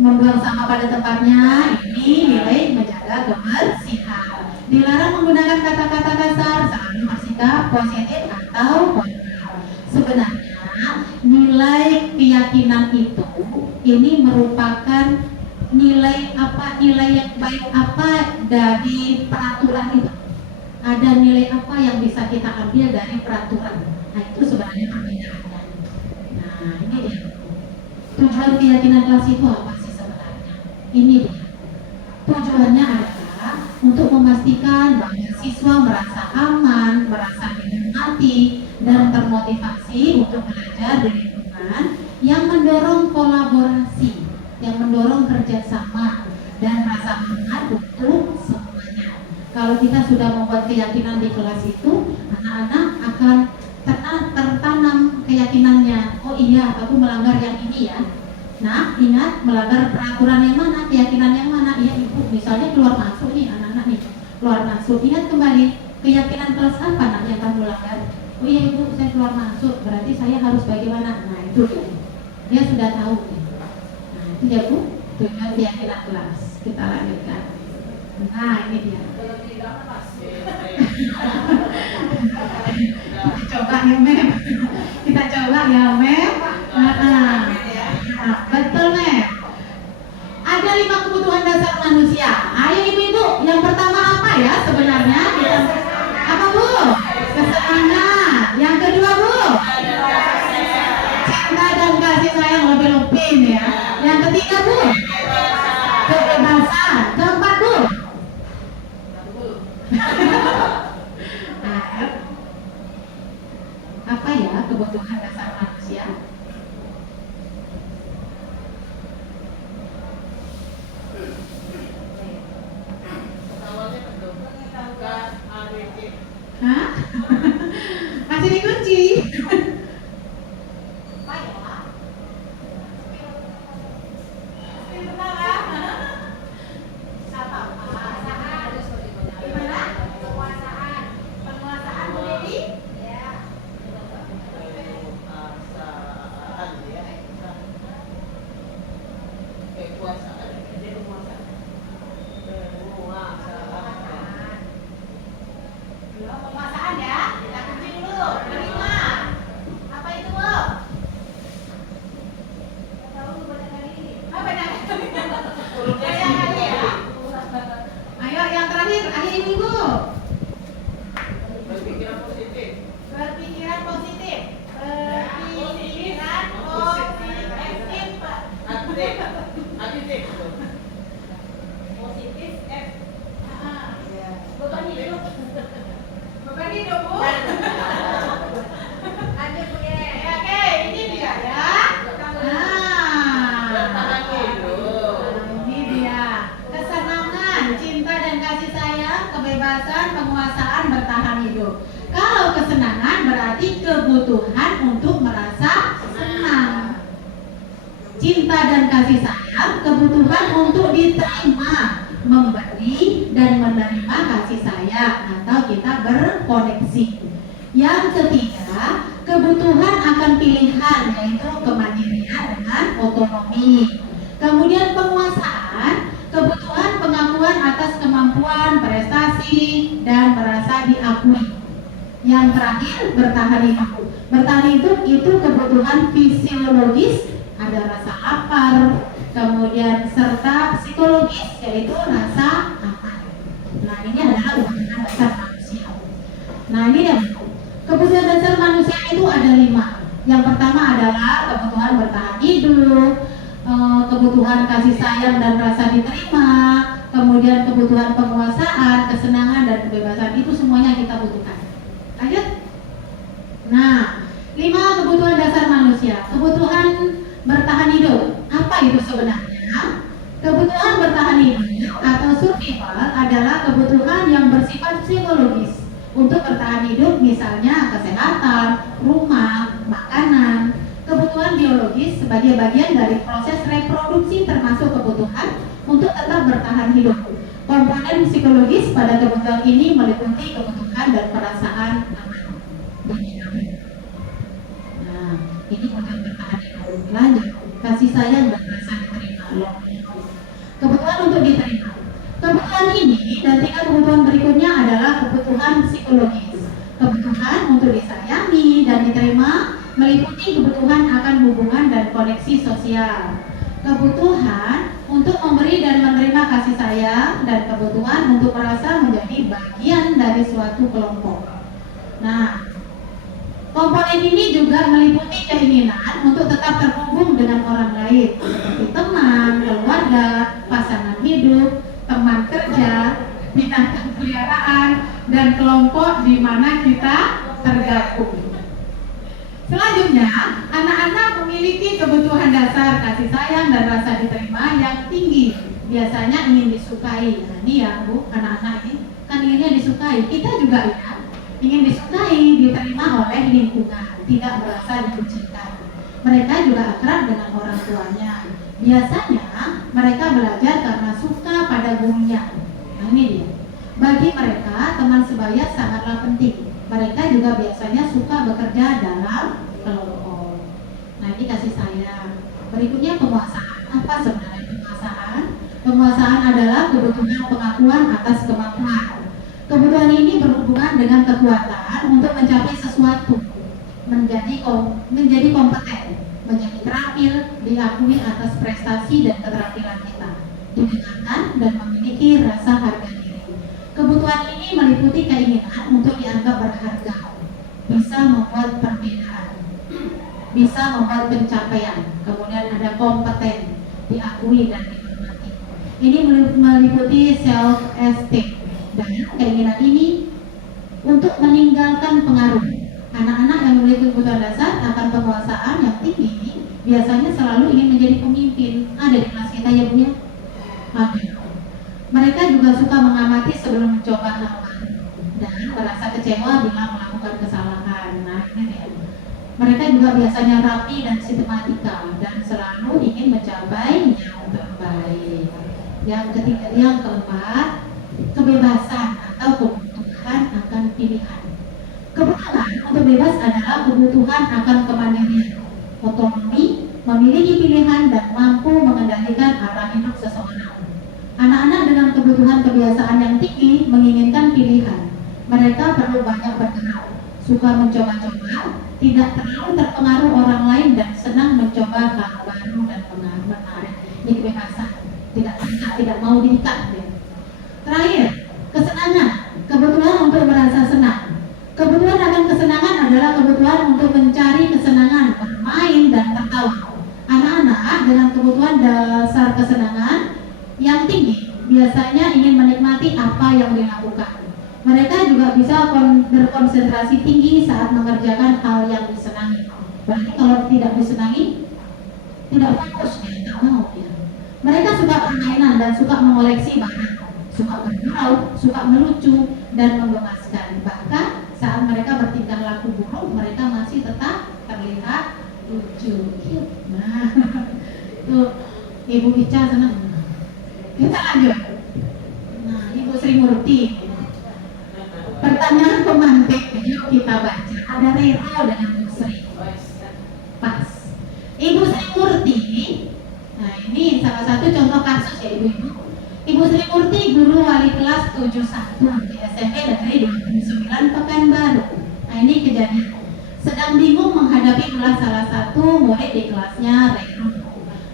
membuang sampah pada tempatnya, ini nilai menjaga kebersihan. Dilarang menggunakan kata-kata kasar, selalu bersikap positif atau kontra. Sebenarnya nilai keyakinan itu ini merupakan nilai yang baik apa dari peraturan itu. Ada nilai apa yang bisa kita ambil dari peraturan. Nah, itu sebenarnya perbedaannya. Nah, ini dia. Tujuan keyakinan kelas itu apa sih sebenarnya? Ini dia. Tujuannya adalah untuk memastikan bahwa siswa merasa aman, merasa dihormati, dan termotivasi untuk belajar di lingkungan yang mendorong kolaborasi, yang mendorong kerjasama, dan rasa hormat untuk semuanya. Kalau kita sudah membuat keyakinan di kelas itu, anak-anak akan tertanam keyakinannya. Oh iya, aku melanggar yang ini ya. Nah, ingat, melanggar peraturan yang mana, keyakinan yang mana. Iya ibu, misalnya keluar masuk nih anak-anak nih, keluar masuk. Ingat kembali, keyakinan kelas apa nak yang kamu langgar? Oh iya ibu, saya keluar masuk, berarti saya harus bagaimana? Nah itu dia sudah tahu. Nah itu dia bu, tujuan keyakinan kelas. Kita lanjutkan. Nah ini dia. Kita coba ya Mem. Kita coba ya Mem. Betul Mem. Ada 5 kebutuhan dasar manusia. Ayo ibu-ibu, yang pertama apa ya sebenarnya? Apa bu? Kesenangan. Yang kedua bu? Cinta dan kasih sayang lebih-lebih ya. Yang ketiga bu? Kebebasan. Keempat bu? Apa ya kebutuhan dasar manusia? Hah? Masih dikunci. Apa ya? Penguasaan Bu Dewi? Ya. Penguasaan ya. Kita kunci dulu. Kelima. Apa itu Bu? Tahu banyak kali ini. Banyak kali ya. Ayo yang terakhir, ayo ibu. Berpikiran positif. Berpikiran positif. Berpikiran positif. Positif. Positif F. Beban hidup. Beban hidup bu. Lanjut bu ya. Oke, ini dia ya. Ini dia. Kesenangan, cinta dan kasih sayang, kebebasan, penguasaan, bertahan hidup. Kalau kesenangan berarti kebutuhan untuk merasa senang. Cinta dan kasih sayang, kebutuhan untuk diterima, memberi dan menerima kasih sayang atau kita berkoneksi. Yang ketiga, kebutuhan akan pilihan yaitu kemandirian dengan otonomi. Kemudian penguasaan, kebutuhan pengakuan atas kemampuan, prestasi dan merasa diakui. Yang terakhir, bertahan hidup. Bertahan hidup itu kebutuhan fisiologis, ada rasa lapar, kemudian serta psikologis yaitu rasa aman. Nah ini adalah kebutuhan dasar manusia. Nah ini dia, kebutuhan dasar manusia itu ada 5. Yang pertama adalah kebutuhan bertahan hidup, kebutuhan kasih sayang dan rasa diterima, kemudian kebutuhan penguasaan, kesenangan dan kebebasan, itu semuanya kita butuhkan. Lanjut. Nah 5 kebutuhan dasar manusia. Kebutuhan bertahan hidup, apa itu sebenarnya? Kebutuhan bertahan hidup atau survival adalah kebutuhan yang bersifat psikologis untuk bertahan hidup, misalnya kesehatan, rumah, makanan. Kebutuhan biologis sebagai bagian dari proses reproduksi termasuk kebutuhan untuk tetap bertahan hidup. Komponen psikologis pada kebutuhan ini meliputi kebutuhan dan perasaan aman. Ini bukan bertahan hidup, lanjut kasih sayang dan rasa diterima. Kebutuhan untuk diterima. Kebutuhan ini dan 3 kebutuhan berikutnya adalah kebutuhan psikologis. Kebutuhan untuk disayangi dan diterima meliputi kebutuhan akan hubungan dan koneksi sosial. Kebutuhan untuk memberi dan menerima kasih sayang dan kebutuhan untuk merasa menjadi bagian dari suatu kelompok. Nah, komponen ini juga meliputi keinginan untuk tetap terhubung dengan orang lain, seperti teman, keluarga, pasangan hidup, teman kerja, binatang peliharaan, dan kelompok di mana kita tergabung. Selanjutnya, anak-anak memiliki kebutuhan dasar kasih sayang dan rasa diterima yang tinggi. Biasanya ingin disukai. Nah, ini ya Bu, anak-anak ini kan inginnya disukai. Kita juga ya, ingin disukai, diterima oleh lingkungan, tidak merasa dicintai. Mereka juga akrab dengan orang tuanya. Biasanya mereka belajar karena suka pada gurunya. Nah, ini dia. Bagi mereka, teman sebaya sangatlah penting. Mereka juga biasanya suka bekerja dalam kelompok. Nah, ini kasih sayang. Berikutnya penguasaan. Apa sebenarnya penguasaan? Penguasaan adalah kebutuhan pengakuan atas kemampuan. Kebutuhan ini berhubungan dengan kekuatan untuk mencapai sesuatu, menjadi kompeten, menjadi terampil, diakui atas prestasi dan keterampilan kita, didengarkan dan memiliki rasa harga diri. Kebutuhan ini meliputi keinginan untuk dianggap berharga, bisa membuat perbedaan, bisa membuat pencapaian, kemudian ada kompeten, diakui dan dihormati. Ini meliputi self esteem dan keinginan ini untuk meninggalkan pengaruh. Anak-anak yang memiliki kebutuhan dasar akan penguasaan yang tinggi biasanya selalu ingin menjadi pemimpin. Ada di kelas kita ya Bu ya? Ada. Mereka juga suka mengamati sebelum mencoba hal baru dan merasa kecewa bila melakukan kesalahan. Nah, ini dia. Mereka juga biasanya rapi dan sistematika dan selalu ingin mencapai yang terbaik. Yang keempat, kebebasan atau kebutuhan akan pilihan. Kebutuhan untuk bebas adalah kebutuhan akan kemandirian, otonomi, memiliki pilihan dan mampu mengendalikan arah hidup seseorang. Anak-anak dengan kebutuhan kebiasaan yang tinggi menginginkan pilihan. Mereka perlu banyak bergerak, suka mencoba-coba, tidak terlalu terpengaruh orang lain dan senang mencoba hal baru dan menarik. Ini kebebasan, tidak mau diikat. Terakhir, kesenangan, kebutuhan untuk merasa senang. Kebutuhan akan kesenangan adalah kebutuhan untuk mencari kesenangan, bermain dan tertawa. Anak-anak dengan kebutuhan dasar kesenangan yang tinggi biasanya ingin menikmati apa yang dilakukan. Mereka juga bisa berkonsentrasi tinggi saat mengerjakan hal yang disenangi. Berarti kalau tidak disenangi, tidak fokus, dia tidak mau dia. Mereka suka permainan dan suka mengoleksi barang, suka bergurau, suka melucu dan menggemaskan. Bahkan saat mereka bertingkah laku buruk, mereka masih tetap terlihat lucu. Nah, tuh Ibu Ica senang. Kita lanjut. Nah, Ibu Sri Murti. Pertanyaan pemantik, yuk kita baca. Ada Rero dengan Bu Sri. Pas. Ibu Sri Murti. Nah, ini salah satu contoh kasus ya Ibu-ibu. Ibu Sri Murti guru wali kelas 71 di SMP Negeri 29 Pekanbaru. Nah, ini kejadian. Sedang bingung menghadapi kelas salah satu murid di kelasnya Rero.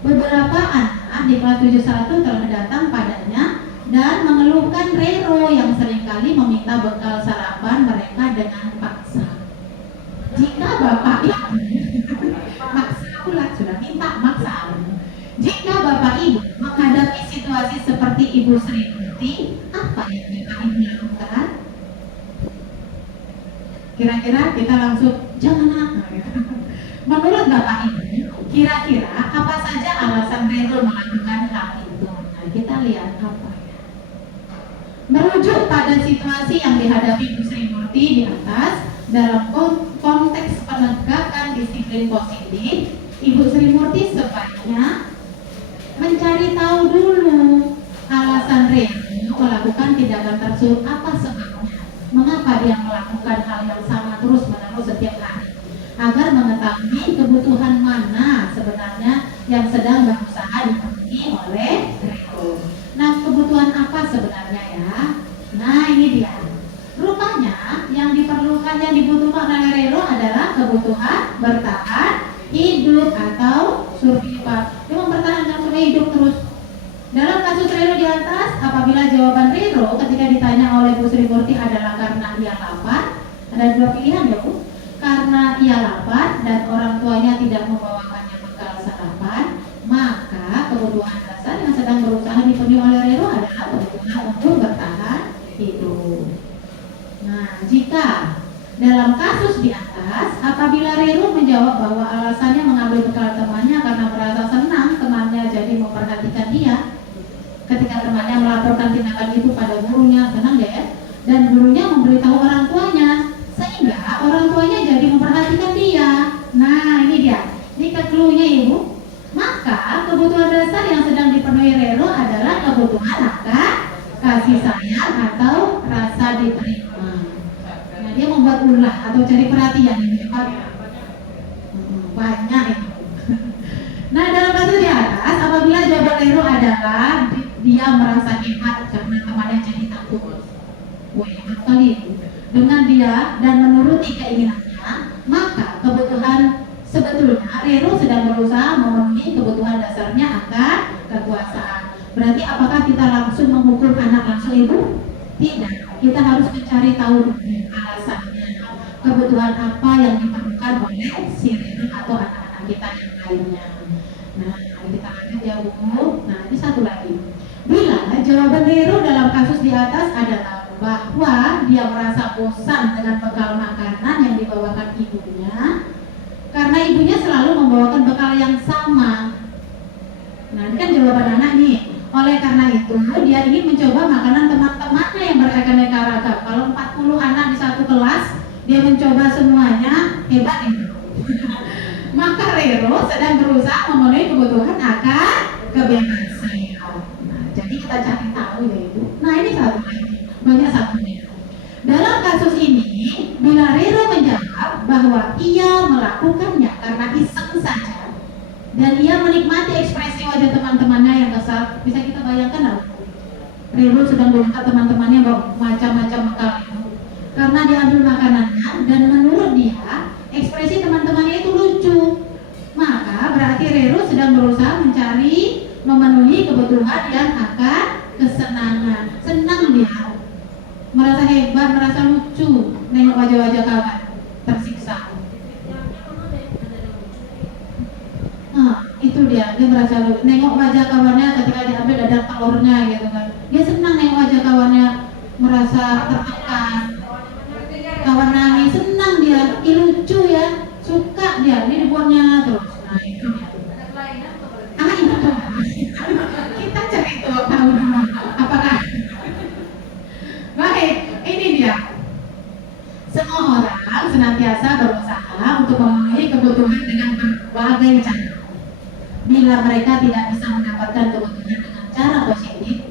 Beberapa anak di kelas 71 telah datang padanya dan mengeluhkan Rero yang seringkali meminta bekal sarapan mereka dengan paksa. Jika Bapak Ibu maksa pula sudah minta maksa. Jika Bapak Ibu menghadapi situasi seperti Ibu Sri Murti, apa yang Bapak Ibu lakukan? Kira-kira kita langsung jangan apa. Menurut Bapak Ibu, kira-kira apa saja alasan Rero melakukan hal itu? Nah, kita lihat apa. Merujuk pada situasi yang dihadapi Bu Sri Murti di atas, dalam konteks penegakan disiplin positif, Ibu Sri Murti sebaiknya mencari tahu dulu alasan Rero melakukan tindakan tersebut, apa sebabnya, mengapa dia melakukan hal yang sama terus-menerus setiap hari. agar mengetahui kebutuhan mana sebenarnya yang sedang berusaha dipenuhi oleh Rero. Nah, kebutuhan apa sebenarnya ya? Nah, ini dia. Rupanya yang diperlukan, yang dibutuhkan oleh Rero adalah kebutuhan bertahan hidup atau survival. Dia mempertahankan supaya hidup terus. Dalam kasus Rero di atas, apabila jawaban Rero ketika ditanya oleh Bu Sri Murti adalah karena ia lapar, ada dua pilihan ya Bu. Karena ia lapar dan orang tuanya tidak membawakannya bekal sarapan, maka kebutuhan dasar yang sedang berusaha dipenuhi oleh Rero adalah kebutuhan untuk bertahan hidup. Nah, jika dalam kasus di atas, apabila Rero menjawab bahwa alasannya mengambil bekal temannya karena merasa senang temannya jadi memperhatikan dia, ketika temannya melaporkan tindakan itu pada gurunya, senang ya, dan gurunya memberitahu orang tuanya, sehingga orang tuanya jadi memperhatikan dia. Nah, ini dia, ini clue-nya Ibu. Maka kebutuhan dasar yang sedang dipenuhi Rero adalah kebutuhan akan kasih sayang atau rasa diterima. Nah, dia membuat ulah atau cari perhatian ini banyak itu. Nah, dalam kasus di atas, apabila jawaban Rero adalah dia merasa hebat karena temannya jadi takut, wah hebat kali itu, dengan dia dan menuruti keinginannya, maka kebutuhan sebetulnya Rero sedang berusaha memenuhi kebutuhan dasarnya akan kekuasaan. Berarti apakah kita langsung menghukum anak langsung Ibu? Tidak, kita harus mencari tahu alasannya, kebutuhan apa yang diperlukan oleh si Rero atau anak-anak kita yang lainnya. Nah, kita lanjut ya Bu. Nah, ini satu lagi. Bila jawaban Rero dalam kasus di atas adalah bahwa dia merasa bosan dengan bekal makanan yang dibawakan ibunya, karena ibunya selalu membawakan bekal yang sama. Nah, ini kan jawaban anak nih. Oleh karena itu, dia ingin mencoba makanan teman-temannya yang beraneka ragam. Kalau 40 anak di satu kelas, dia mencoba semuanya, hebat itu. Maka Rero sedang berusaha memenuhi kebutuhan akan kebebasan. Nah, jadi kita cari tahu ya Ibu. Nah, ini satu lagi, banyak satunya. Dalam kasus ini, bila Rero menjawab bahwa ia melakukannya karena iseng saja, dan ia menikmati ekspresi wajah teman-temannya yang kesal, bisa kita bayangkan nggak? Rero sedang melihat teman-temannya bawa macam-macam bekal itu, karena diambil makanannya dan menurut dia ekspresi teman-temannya itu lucu, maka berarti Rero sedang berusaha memenuhi kebutuhan yang akan kesenangan. Senang dia, merasa hebat, merasa lucu, nengok wajah-wajah kawan tersiksa. Itu dia merasa lucu, nengok wajah kawannya ketika diambil ada telurnya gitu kan. Dia senang nengok wajah kawannya merasa tertekan. Kawan nangis, senang dia, lucu ya, suka dia, ini dibuatnya terus. Nah, itu dia. Itu tuh. Kita cari tahu dulu apakah. Baik, ini dia. Semua orang senantiasa berusaha untuk memenuhi kebutuhan dengan berbagai cara. Bila mereka tidak bisa mendapatkan kebutuhan dengan cara positif,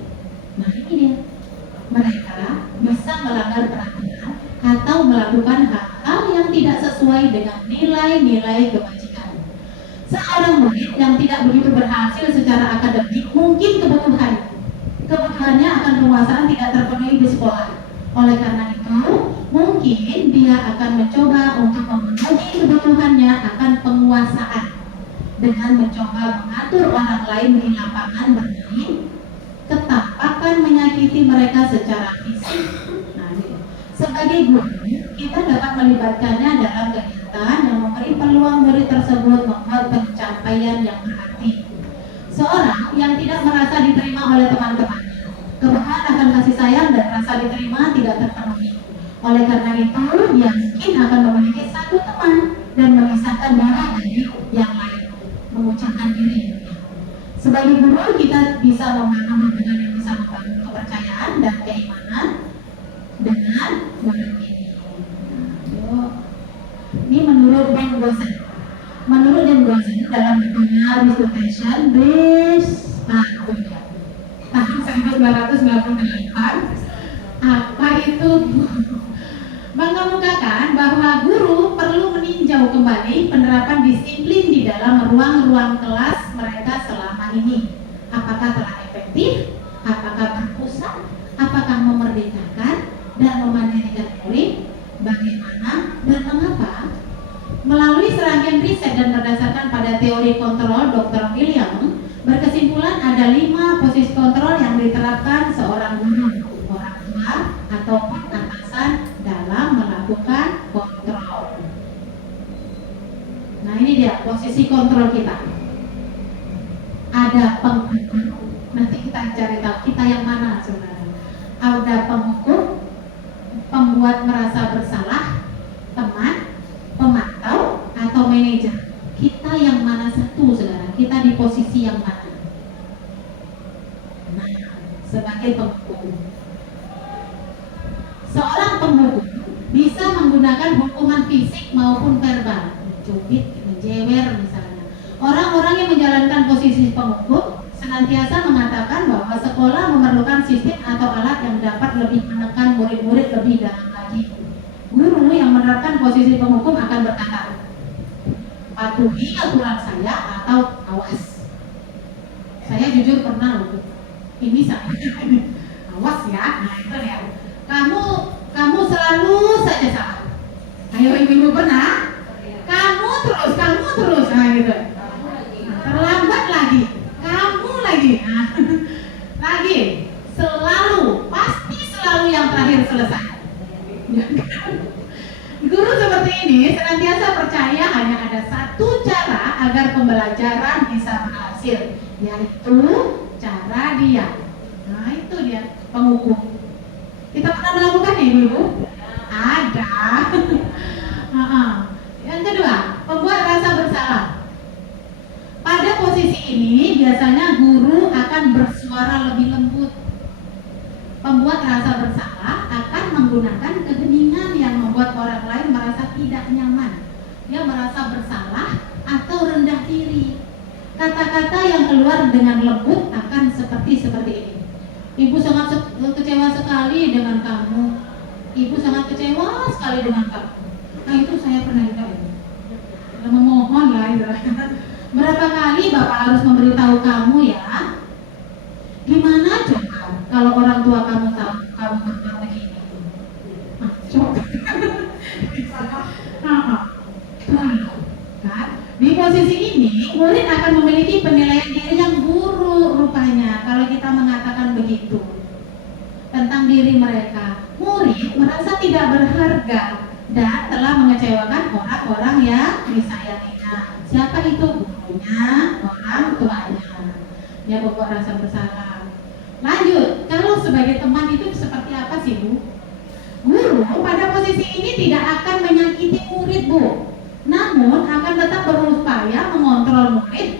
nah ini dia, mereka bisa melanggar peraturan atau melakukan hal-hal yang tidak sesuai dengan nilai-nilai kebajikan. Seorang murid yang tidak begitu berhasil secara akademik, mungkin kebutuhannya akan penguasaan tidak terpenuhi di sekolah. Oleh karena itu, mungkin dia akan mencoba untuk memenuhi kebutuhannya akan penguasaan dengan mencoba mengatur orang lain di lapangan bermain, tetap akan menyakiti mereka secara fisik. Nah, sebagai guru, kita dapat melibatkannya dalam kegiatan yang memberi peluang murid tersebut membuat pencapaian yang berarti. Seorang yang tidak merasa diterima oleh teman-temannya, kebutuhan akan kasih sayang dan rasa diterima tidak terpenuhi. Oleh karena itu, dia mungkin akan memiliki satu teman dan memisahkan diri dari yang lain, mengucapkan diri. Sebagai guru, kita bisa membangun hubungan yang bisa membangun kepercayaan dan keimanan dengan murid ini. Ini menurut Dan Gosen. Menurut Dan Gosen dalam bukunya Dissertation tahun 1998, apa itu mengemukakan bahwa guru perlu meninjau kembali penerapan disiplin di dalam ruang-ruang kelas mereka selama ini. Apakah telah efektif? Apakah berpusat? Apakah memerdekakan dan memandirikan murid? Bagaimana dan mengapa? Melalui serangkaian riset dan berdasarkan pada teori kontrol Dr. William, berkesimpulan ada 5 posisi kontrol yang diterapkan seorang guru, orang tua, ataupun atasan dalam melakukan kontrol. Nah, ini dia posisi kontrol kita. Ada penghukum. Nanti kita cari tahu kita yang mana sebenarnya. Ada penghukum, pembuat merasa bersalah, teman, pemantau, atau manajer. Kita yang mana satu, saudara? Kita di posisi yang mana? Nah, sebagai penghukum. Seorang penghukum bisa menggunakan hukuman fisik maupun verbal, mencubit, menjewer misalnya. Orang-orang yang menjalankan posisi penghukum senantiasa mengatakan bahwa sekolah memerlukan sistem atau alat yang dapat lebih menekan murid-murid lebih dalam lagi. Guru yang menerapkan posisi penghukum akan berkata, patuhi aturan saya atau awas. Saya jujur pernah loh, ini saya awas ya. Nah itu ya, kamu selalu saja salah. Ayo ibu pernah? Kamu terus, nah gitu. Terlambat lagi, kamu lagi, nah, lagi, selalu yang terakhir selesai. Guru seperti ini senantiasa percaya hanya ada satu cara agar pembelajaran bisa berhasil, yaitu cara diam. Nah itu dia penghukum. Kita pernah melakukan ya ibu? Ada. Yang kedua, pembuat rasa bersalah. Pada posisi ini biasanya guru akan bersuara lebih lembut. Pembuat rasa bersalah akan menggunakan keheningan yang membuat orang lain merasa tidak nyaman. Dia merasa bersalah atau rendah diri. Kata-kata yang keluar dengan lembut akan seperti ini. Ibu sangat kecewa sekali dengan kamu. Ibu sangat kecewa sekali dengan kamu. Nah itu saya pernah juga ya. Memohon lah ya. Berapa kali Bapak harus memberitahu kamu ya? Gimana coba kalau orang tua kamu tahu kamu berbuat begini? Coba. Kan? Di posisi ini, murid akan memiliki penilaian diri yang buruk rupanya kalau kita mengatakan begitu tentang diri mereka. Murid merasa tidak berharga dan telah mengecewakan orang-orang yang disayanginya. Siapa itu? Gurunya, orang tuanya. Dia membuat rasa bersalah. Lanjut, kalau sebagai teman itu seperti apa sih Bu? Guru pada posisi ini tidak akan menyakiti murid Bu, namun akan tetap berupaya mengontrol murid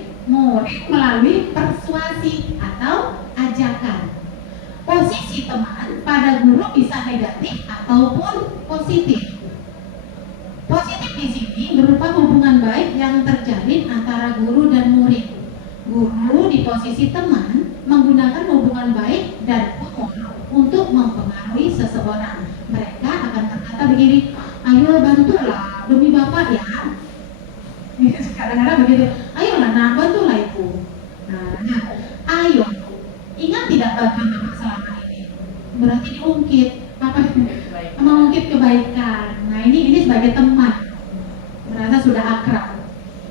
melalui persuasi atau ajakan. Posisi teman pada guru bisa negatif ataupun positif. Positif di sini berupa hubungan baik yang terjalin antara guru dan murid. Guru di posisi teman menggunakan hubungan baik dan umur untuk mempengaruhi seseorang. Mereka akan berkata begini, ayo bantulah demi Bapak ya. Kadang-kadang begitu, ayolah nak, bantulah Ibu. Nah, ayo, ingat tidak bantuan Bapak selama ini? Berarti diungkit, mengungkit kebaikan. Nah ini sebagai teman, merasa sudah akrab.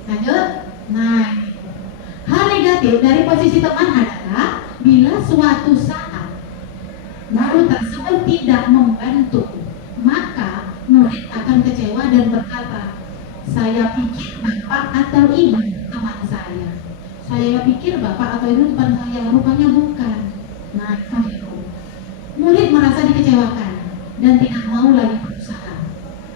Lanjut, nah hal negatif dari posisi teman adalah bila suatu saat guru tersebut tidak membantu, maka murid akan kecewa dan berkata, saya pikir Bapak atau Ibu teman saya. Saya pikir Bapak atau Ibu teman saya, rupanya bukan. Nah itu murid merasa dikecewakan dan tidak mau lagi berusaha.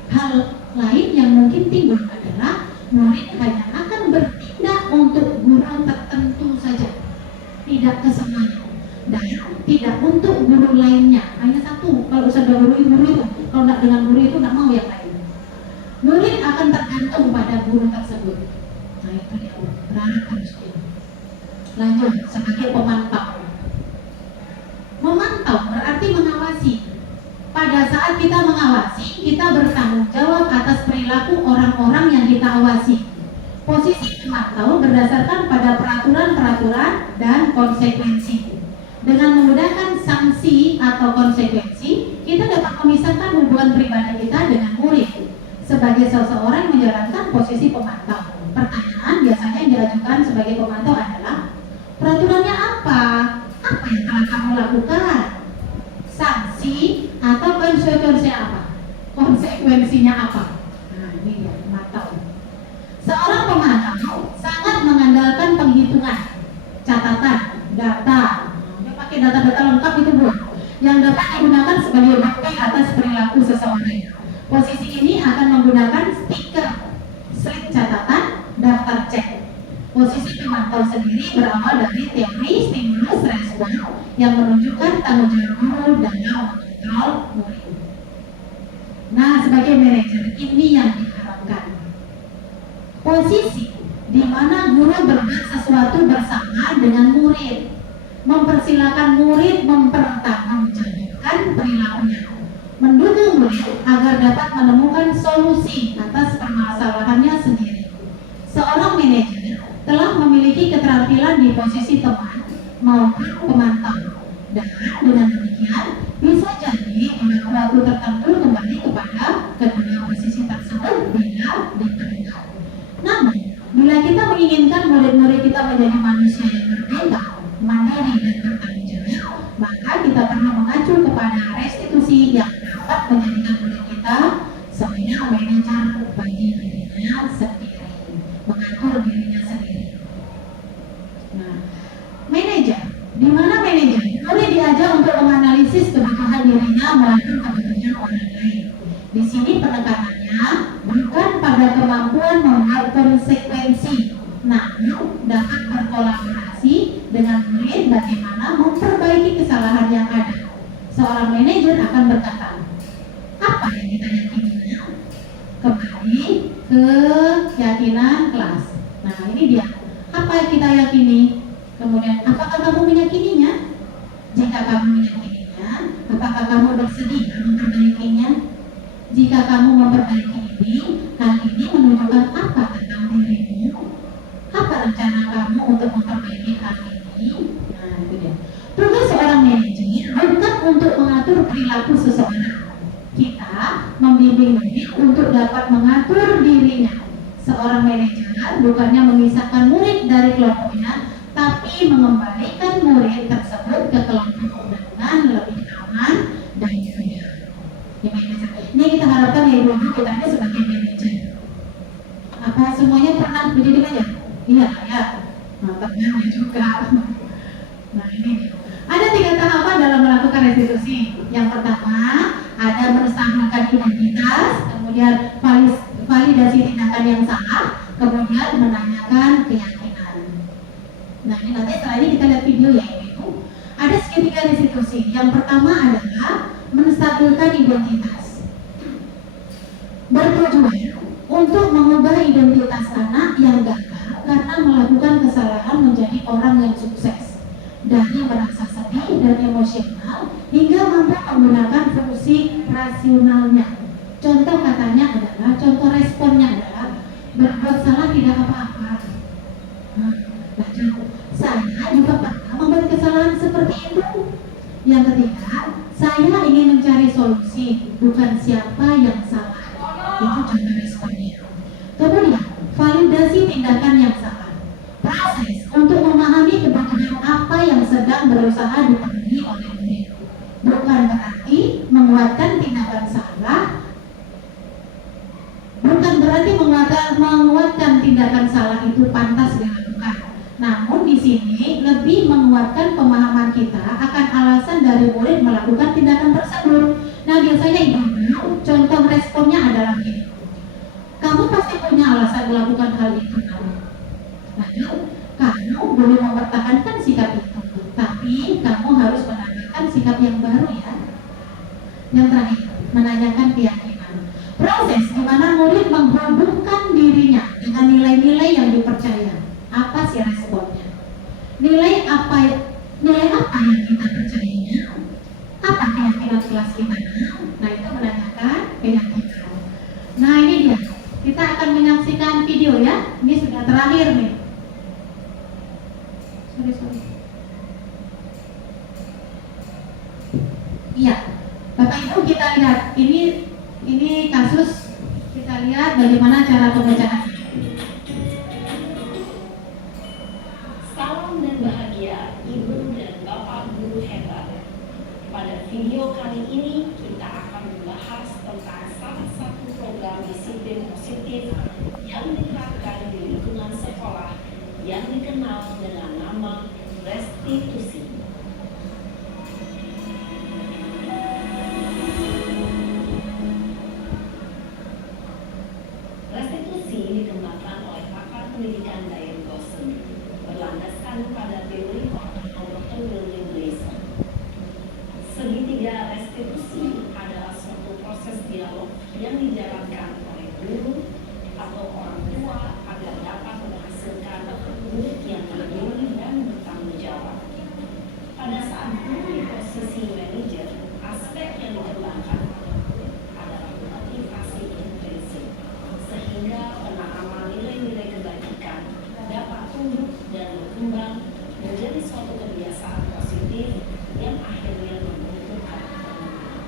Hal lain yang mungkin timbul adalah murid hanya akan bertindak untuk guru tertentu saja, tidak ke semuanya, dan tidak untuk guru lainnya. Hanya satu, kalau sudah guru itu, kalau tidak dengan guru itu tidak mau yang lain. Murid akan tergantung pada guru tersebut. Nah itu dia, berharap harus itu. Lanjut, sebagai pemantau. Memantau berarti mengawasi. Pada pada saat kita mengawasi, kita bertanggung jawab atas perilaku orang-orang yang kita awasi. Posisi pemantau berdasarkan pada peraturan-peraturan dan konsekuensi. Dengan menggunakan sanksi atau konsekuensi, kita dapat memisahkan hubungan pribadi kita dengan murid. Sebagai seseorang yang menjalankan posisi pemantau, pertanyaan biasanya yang diajukan sebagai pemantau adalah, peraturannya apa? Apa yang telah kamu lakukan? Sanksi atau konsekuensinya apa? Konsekuensinya apa? Nah, ini dia pemantau. Seorang pemantau sangat mengandalkan penghitungan, catatan, data. Dia pakai data-data lengkap itu, Bu, yang dapat digunakan sebagai bukti atas perilaku seseorang. Posisi ini akan menggunakan stiker, slip catatan, daftar cek. Posisi pemantau sendiri berawal dari teori stimulus respon yang menunjukkan tanggung jawab guru dalam mengontrol murid. Nah, sebagai manajer ini yang diharapkan. Posisi di mana guru berbuat sesuatu bersama dengan murid, mempersilakan murid mempertanggungjawabkan perilakunya, mendukung murid agar dapat menemukan solusi atas permasalahannya sendiri. Seorang manajer telah memiliki keterampilan di posisi teman maupun pemantau, dan dengan demikian bisa jadi pada waktu tertentu kembali kepada kedua posisi tersebut bila diperlukan. Namun, bila kita menginginkan murid-murid kita menjadi manusia yang berbeda, mandiri dan bertanggung jawab, maka kita perlu mengacu kepada restitusi yang dapat menjadikan murid kita sebagai manajer bagi dirinya sendiri, mengatur dirinya sendiri. Nah, manajer, di mana manajer boleh diajar untuk menganalisis kebutuhan dirinya maupun kebutuhan orang lain. Di sini penekanannya bukan pada kemampuan membuat konsekuensi, namun dapat berkolaborasi dengan murid bagaimana memperbaiki kesalahan yang ada. Seorang manajer akan berkata, apa yang kita yakini? Kembali ke keyakinan kelas. Nah, ini dia. Apa yang kita yakini? Kemudian, apakah kamu meyakininya? Jika kamu meyakininya, apakah kamu bersedia memperbaikinya? Jika kamu memperbaiki ini, hal ini menunjukkan apa tentang dirimu? Apa rencana kamu untuk memperbaiki hal ini? Nah, itu dia. Tugas seorang manajer bukan untuk mengatur perilaku seseorang. Kita membimbing murid untuk dapat mengatur dirinya. Seorang manajer bukannya memisahkan murid dari kelompoknya, tapi mengembalikan murid tersebut ke kelompok dengan lebih aman dan jujur. Ini kita harapkan ya ibu-ibu kita ini sebagai manajer. Apa semuanya pernah menjadi manajer? Iya ya. Nah, ternyata juga. Nah, ini dia. Ada 3 tahapan dalam melakukan restitusi. Yang pertama, ada menstabilkan identitas, kemudian validasi tindakan yang salah, kemudian menanyakan keyakinan. Nah, ini nanti setelah ini kita lihat video ya ibu. Ada segitiga restitusi. Yang pertama adalah menstabilkan identitas. Bertujuan untuk mengubah identitas anak yang gagal karena melakukan kesalahan menjadi orang yang sukses, dari merasa sedih dan emosional hingga mampu menggunakan fungsi rasionalnya. Contoh katanya adalah, contoh responnya adalah berbuat salah tidak apa-apa. Saya juga pernah membuat kesalahan seperti itu. Yang ketiga, saya ingin mencari solusi, bukan siapa yang salah. Itu contoh responnya. Kemudian, validasi tindakan yang salah. Proses untuk memahami kebutuhan apa yang sedang berusaha dipenuhi oleh murid. Bukan berarti menguatkan tindakan salah. Bukan berarti menguatkan tindakan salah itu pantas dilakukan. Namun di sini lebih menguatkan pemahaman kita akan alasan dari murid melakukan tindakan tersebut. Nah, biasanya ibu, contoh responnya adalah gini. Kamu pasti punya alasan melakukan hal itu, lalu kamu boleh mempertahankan sikap itu, tapi kamu harus menambahkan sikap yang baru ya. Yang terakhir, menanyakan keyakinan. Proses di mana murid menghubungkan dirinya dengan nilai-nilai yang dipercaya. Apa sih responnya? Nilai apa yang kita percayanya? Apa keyakinan kelas kita? Nah, terakhir nih. Sorry. Iya, Bapak Ibu kita lihat ini kasus, kita lihat bagaimana cara pembacaan. Salam dan bahagia Ibu dan Bapak guru hebat. Pada video kali ini kita akan membahas tentang salah satu program disiplin positif yang diterapkan di lingkungan sekolah yang dikenal dengan nama restitusi. Restitusi dikembangkan oleh pakar pendidikan Diane Dawson berlandaskan pada teori Dr. William Gleason. Segitiga restitusi adalah suatu proses dialog yang dijalankan oleh guru atau orang tua agar dapat menghasilkan murid yang mandiri dan bertanggung jawab. Pada saat guru di posisi manajer, aspek yang dikembangkan adalah motivasi intrinsik, sehingga penanaman nilai-nilai kebajikan dapat tumbuh dan berkembang menjadi suatu kebiasaan positif yang akhirnya membentukkan kemenangan.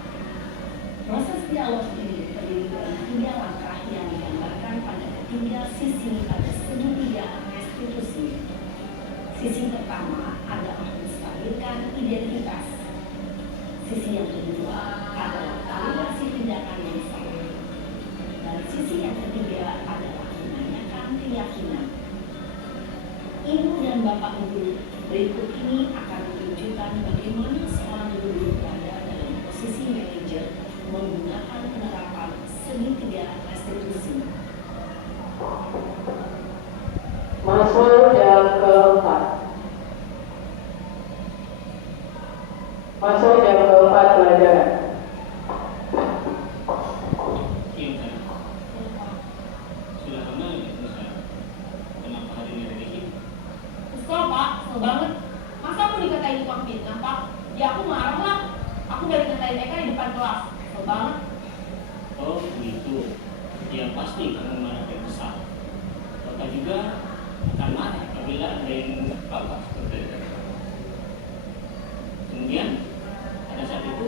Proses dialog ini terdiri dari 3 langkah yang digambarkan pada ketiga sisi pada segitiga restitusi. Sisi pertama adalah menstabilkan identitas. Sisi yang kedua adalah validasi tindakan yang salah. Dan sisi yang ketiga adalah menanyakan keyakinan. Ibu dan Bapak Guru, berikut ini akan menunjukkan bagaimana seorang guru berada dalam posisi manajer menggunakan penerapan segitiga restitusi. Masuk jam keempat. Masuk jam keempat pelajaran. Sudah lama ya Nusa? Kenapa hari ini ada di sini? Kesel Pak, kesel banget. Masa aku dikatain tukang fitnah Pak? Ya aku marah lah. Aku balik ngatain Eka di depan kelas. Kesel banget. Oh begitu. Ya pasti kamu marah dan kesal. Bapak juga akan marah apabila ada yang mengungkap Bapak seperti itu. Kemudian pada saat itu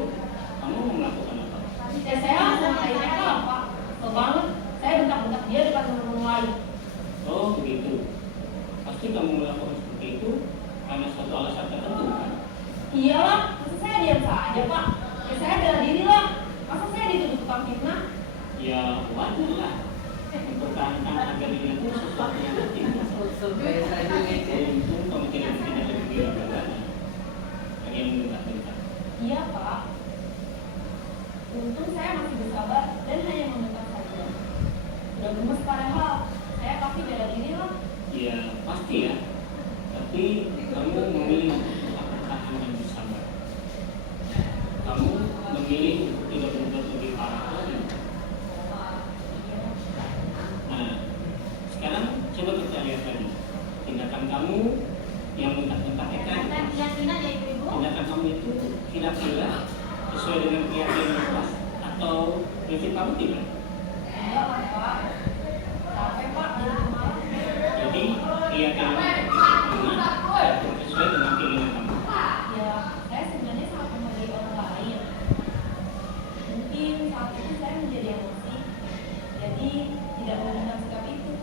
kamu mau melakukan apa? Ya saya langsung ngatain Eka lah Pak. Kesel banget. Saya bentak-bentak dia depan teman-teman lain. Oh begitu. Pasti kamu melakukan seperti itu karena suatu alasan tertentu kan? Iyalah, masa saya diam saja Pak? Ya saya bela diri lah. Masa saya dituduh tukang fitnah? Ya wajar lah. Mempertahankan harga diri itu sesuatu yang penting. Untung kamu tidak lebih gila bagainya. Yang membentak-bentak. Iya Pak. Untung saya masih bersabar dan hanya membentak saja. Udah gemes padahal. Saya pasti bela diri lah. Ya pasti ya. Tapi kamu memilih untuk tak bertahan dan bersabar. Kamu memilih untuk tidak berbuat lebih parah lagi. Nah, sekarang coba kita lihat lagi tindakan kamu yang bentak-bentak Eka. Keyakinan ya Ibu. Tindakan kamu itu kira-kira sesuai dengan keyakinan kelas atau prinsip kamu tidak? Iya lah Pak. Capek Pak, jadi malam. Jadi keyakinan kamu sesuai dengan keinginan kamu. Ya, saya sebenarnya sangat menghargai orang lain. Mungkin saat itu saya menjadi emosi, jadi tidak menggunakan sikap itu.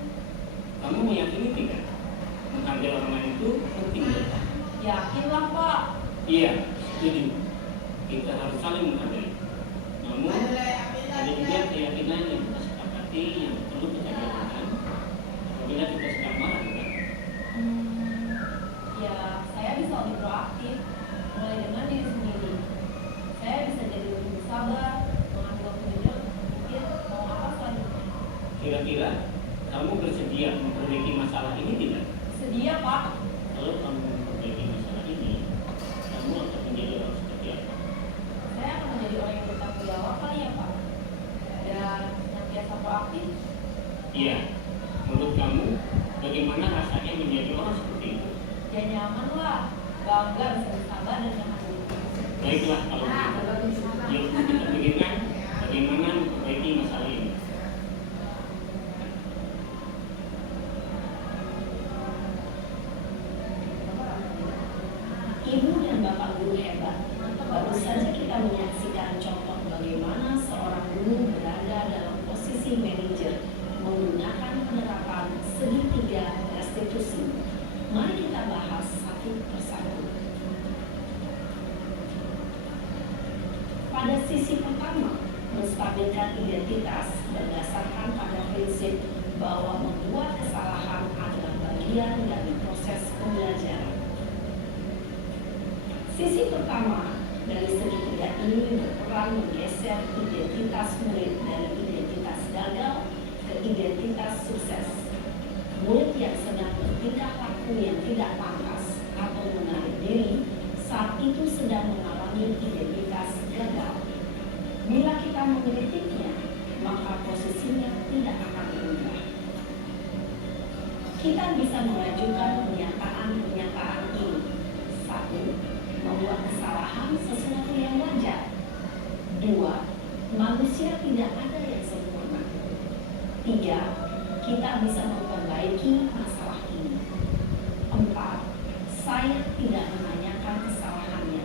Kamu meyakini tidak? Menghargai orang lain itu penting ya? Yakinlah Pak. Iya, setuju. Kita harus saling menghargai. Namun, ada juga keyakinan yang kita sepakati yang perlu kita jalankan apabila kita sedang marah, kan? Ya, saya bisa lebih proaktif, mulai dengan diri sendiri. Saya bisa jadi lebih bersabar, mengambil waktu jeda untuk berpikir mau apa selanjutnya. Kira-kira kamu bersedia memperbaiki masalah ini tidak? Sedia Pak. Kalau kamu memperbaiki masalah ini, kamu akan menjadi orang seperti apa? Saya akan menjadi orang yang bertanggung jawab kali ya Pak. Dan senantiasa proaktif. Iya. Menurut kamu, bagaimana rasanya menjadi orang seperti itu? Ya nyaman lah, bangga bisa bersabar dan nyaman. Baiklah kalau begitu. Yuk kita pikirkan bagaimana memperbaiki masalah ini. Ibu dan Bapak guru hebat, baru saja kita menyaksikan contoh bagaimana seorang guru berada dalam posisi manajer menggunakan penerapan segitiga restitusi. Mari kita bahas satu persatu. Pada sisi pertama, menstabilkan identitas berdasarkan pada prinsip bahwa membuat kesalahan adalah bagian dari proses pembelajaran. Sisi pertama dari segitiga ini berperan menggeser identitas murid dari identitas gagal ke identitas sukses. Murid yang sedang bertingkah laku yang tidak pantas atau menarik diri saat itu sedang mengalami identitas gagal. Bila kita mengkritiknya, maka posisinya tidak akan berubah. Kita bisa mengajukan pernyataan ini. 1. Membuat kesalahan sesuatu yang wajar. 2. Manusia tidak ada yang sempurna. 3. Kita bisa memperbaiki masalah ini. 4. Saya tidak menanyakan kesalahannya.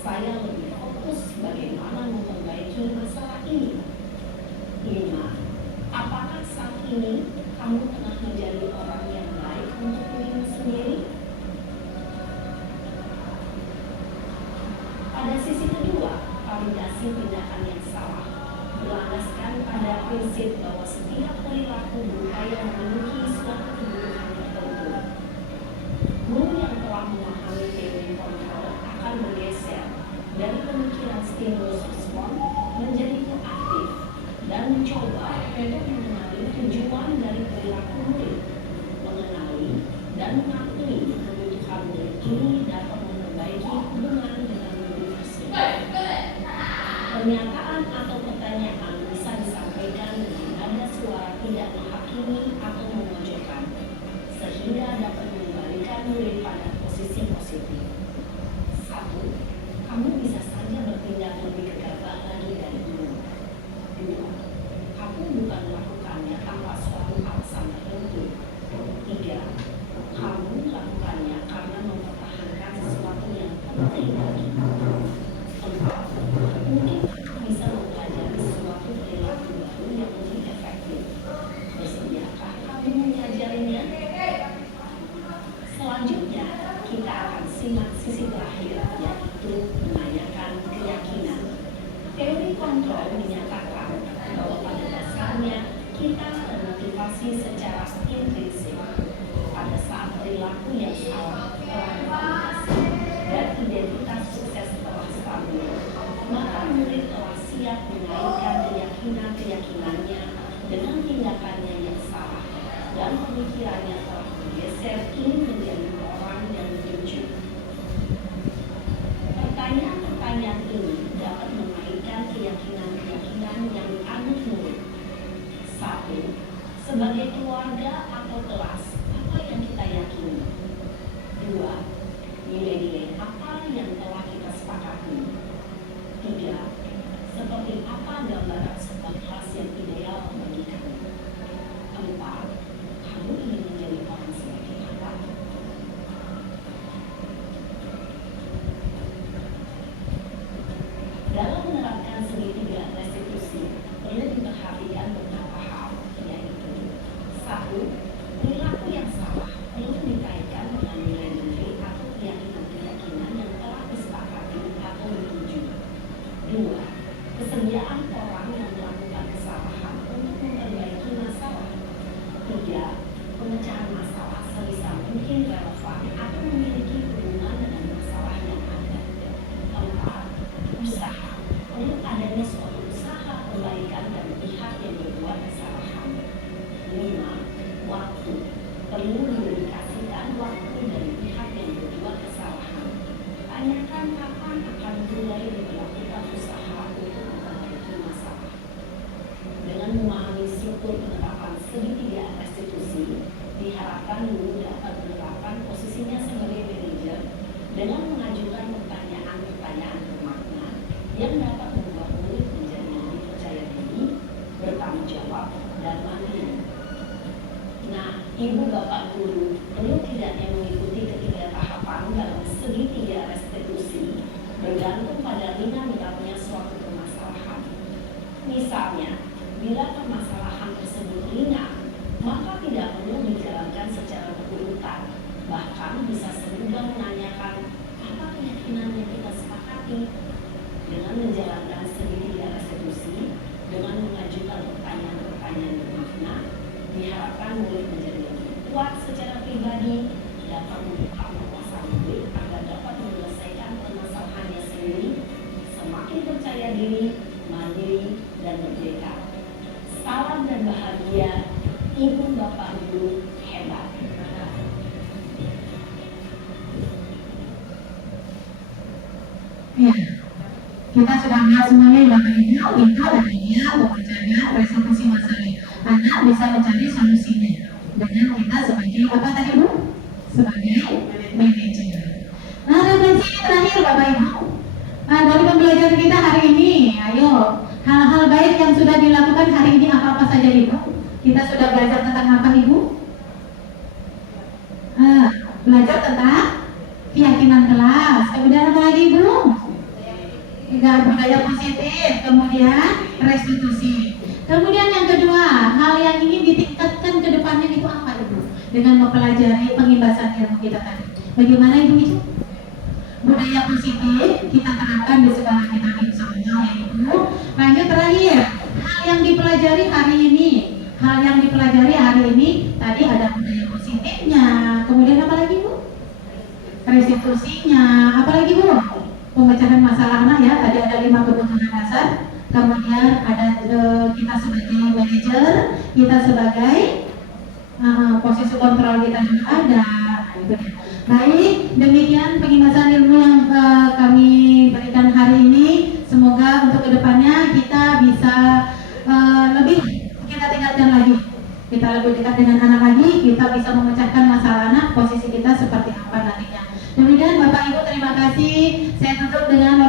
Saya lebih fokus bagaimana memperbaiki masalah ini. 5. Apakah saat ini kamu tengah menjadi orang yang baik untuk dirimu sendiri? Pada sisi kedua, validasi tindakan yang salah berlandaskan pada prinsip bahwa setiap perilaku berupaya memenuhi suatu kebutuhan tertentu. Guru yang telah memahami teori kontrol akan bergeser dari pemikiran stimulus respon menjadi proaktif dan mencoba untuk mengenali tujuan dari perilaku murid, mengenali dan mengakui kebutuhan murid ini dapat memperbaiki hubungan dengan murid tersebut. Pernyataan atau pertanyaan bisa disampaikan dengan nada suara tidak menghakimi atau memojokkan, sehingga dapat mengembalikan murid pada posisi positif. 1. Kamu bisa saja bertindak lebih gegabah lagi dari dulu. 2. Kamu bukan melakukannya tanpa suatu alasan tertentu. 3. Kamu melakukannya karena mempertahankan sesuatu yang penting bagimu. 4. Mungkin kamu bisa mempelajari sesuatu perilaku baru yang lebih efektif. Bersediakah kamu mempelajarinya? Selanjutnya, kita akan simak sisi terakhir, yaitu menanyakan keyakinan. Teori kontrol menyatakan bahwa pada dasarnya kita termotivasi secara intrinsik. Pada saat perilaku yang salah telah divalidasi dan identitas sukses telah stabil, maka murid telah siap menaikkan keyakinan-keyakinannya dengan tindakannya yang salah dan pemikirannya telah bergeser ingin menjadi orang yang jujur. Pertanyaan-pertanyaan ini dapat menaikkan keyakinan-keyakinan yang dianut murid. 1. Sebagai keluarga atau kelas, apa yang kita yakini? 2. Nilai-nilai apa yang telah kita sepakati? 3. Seperti apa gambaran sebuah kelas yang ideal bagi kamu? 4. Kamu ingin menjadi orang seperti apa? Dalam menerapkan segitiga restitusi, perlu diperhatikan beberapa hal, yaitu 1. Perilaku yang salah perlu dikaitkan dengan nilai-nilai atau keyakinan-keyakinan yang telah disepakati atau dituju. 2. Kesediaan orang yang melakukan kesalahan untuk memperbaiki masalah. 3. Pemecahan masalah sebisa mungkin relevan atau memiliki hubungan dengan masalah yang ada. 4. Usaha. Perlu adanya suatu usaha perbaikan dari pihak yang berbuat kesalahan. 5. Waktu. Perlu didedikasikan waktu dari pihak yang berbuat kesalahan. Tanyakan kapan akan mulai dilakukan usaha untuk memperbaiki masalah. Dengan memahami struktur penerapan segitiga restitusi, diharapkan guru dapat menerapkan posisinya sebagai manajer dengan mengajukan pertanyaan-pertanyaan bermakna yang dapat membuat murid menjadi lebih percaya diri, bertanggung jawab, dan mandiri. Nah, ibu bapak guru perlu tidaknya mengikuti ketiga tahapan dalam segitiga restitusi pribadi dapat membuka wawasan diri agar dapat menyelesaikan permasalahannya sendiri, semakin percaya diri, mandiri, dan merdeka. Salam dan bahagia, Ibu Bapak Guru hebat. Ya, kita sudah bahas semuanya Bapak Ibu, itu adanya pemecahnya resolusi masalah. Anak bisa mencari solusinya dengan kita sebagai apa tadi Bu? Sebagai manajer. Nah, refleksi terakhir Bapak Ibu. Nah, dari pembelajaran kita hari ini, ayo hal-hal baik yang sudah dilakukan hari ini apa-apa saja Ibu? Kita sudah belajar tentang apa Ibu? Belajar tentang keyakinan kelas. Kemudian apa lagi Bu? Budaya positif, kemudian restitusi. Kemudian yang kedua, hal yang ingin ditingkatkan ke depannya itu apa Ibu? Dengan mempelajari pengimbasan ilmu kita tadi. Bagaimana Ibu itu? Budaya positif kita terapkan di sekolah kita insya Allah ya Ibu. Lanjut terakhir, hal yang dipelajari hari ini tadi ada budaya positifnya. Kemudian apa lagi Bu? Restitusinya. Apa lagi Bu? Pemecahan masalah anak ya. Tadi ada 5 kebutuhan dasar. Kemudian ada kita sebagai manajer, kita sebagai posisi kontrol kita juga ada. Baik, demikian pengimbasan ilmu yang kami berikan hari ini. Semoga untuk kedepannya kita bisa lebih kita tingkatkan lagi. Kita lebih dekat dengan anak lagi, kita bisa memecahkan masalah anak, posisi kita seperti apa nantinya. Demikian Bapak Ibu, terima kasih. Saya tutup dengan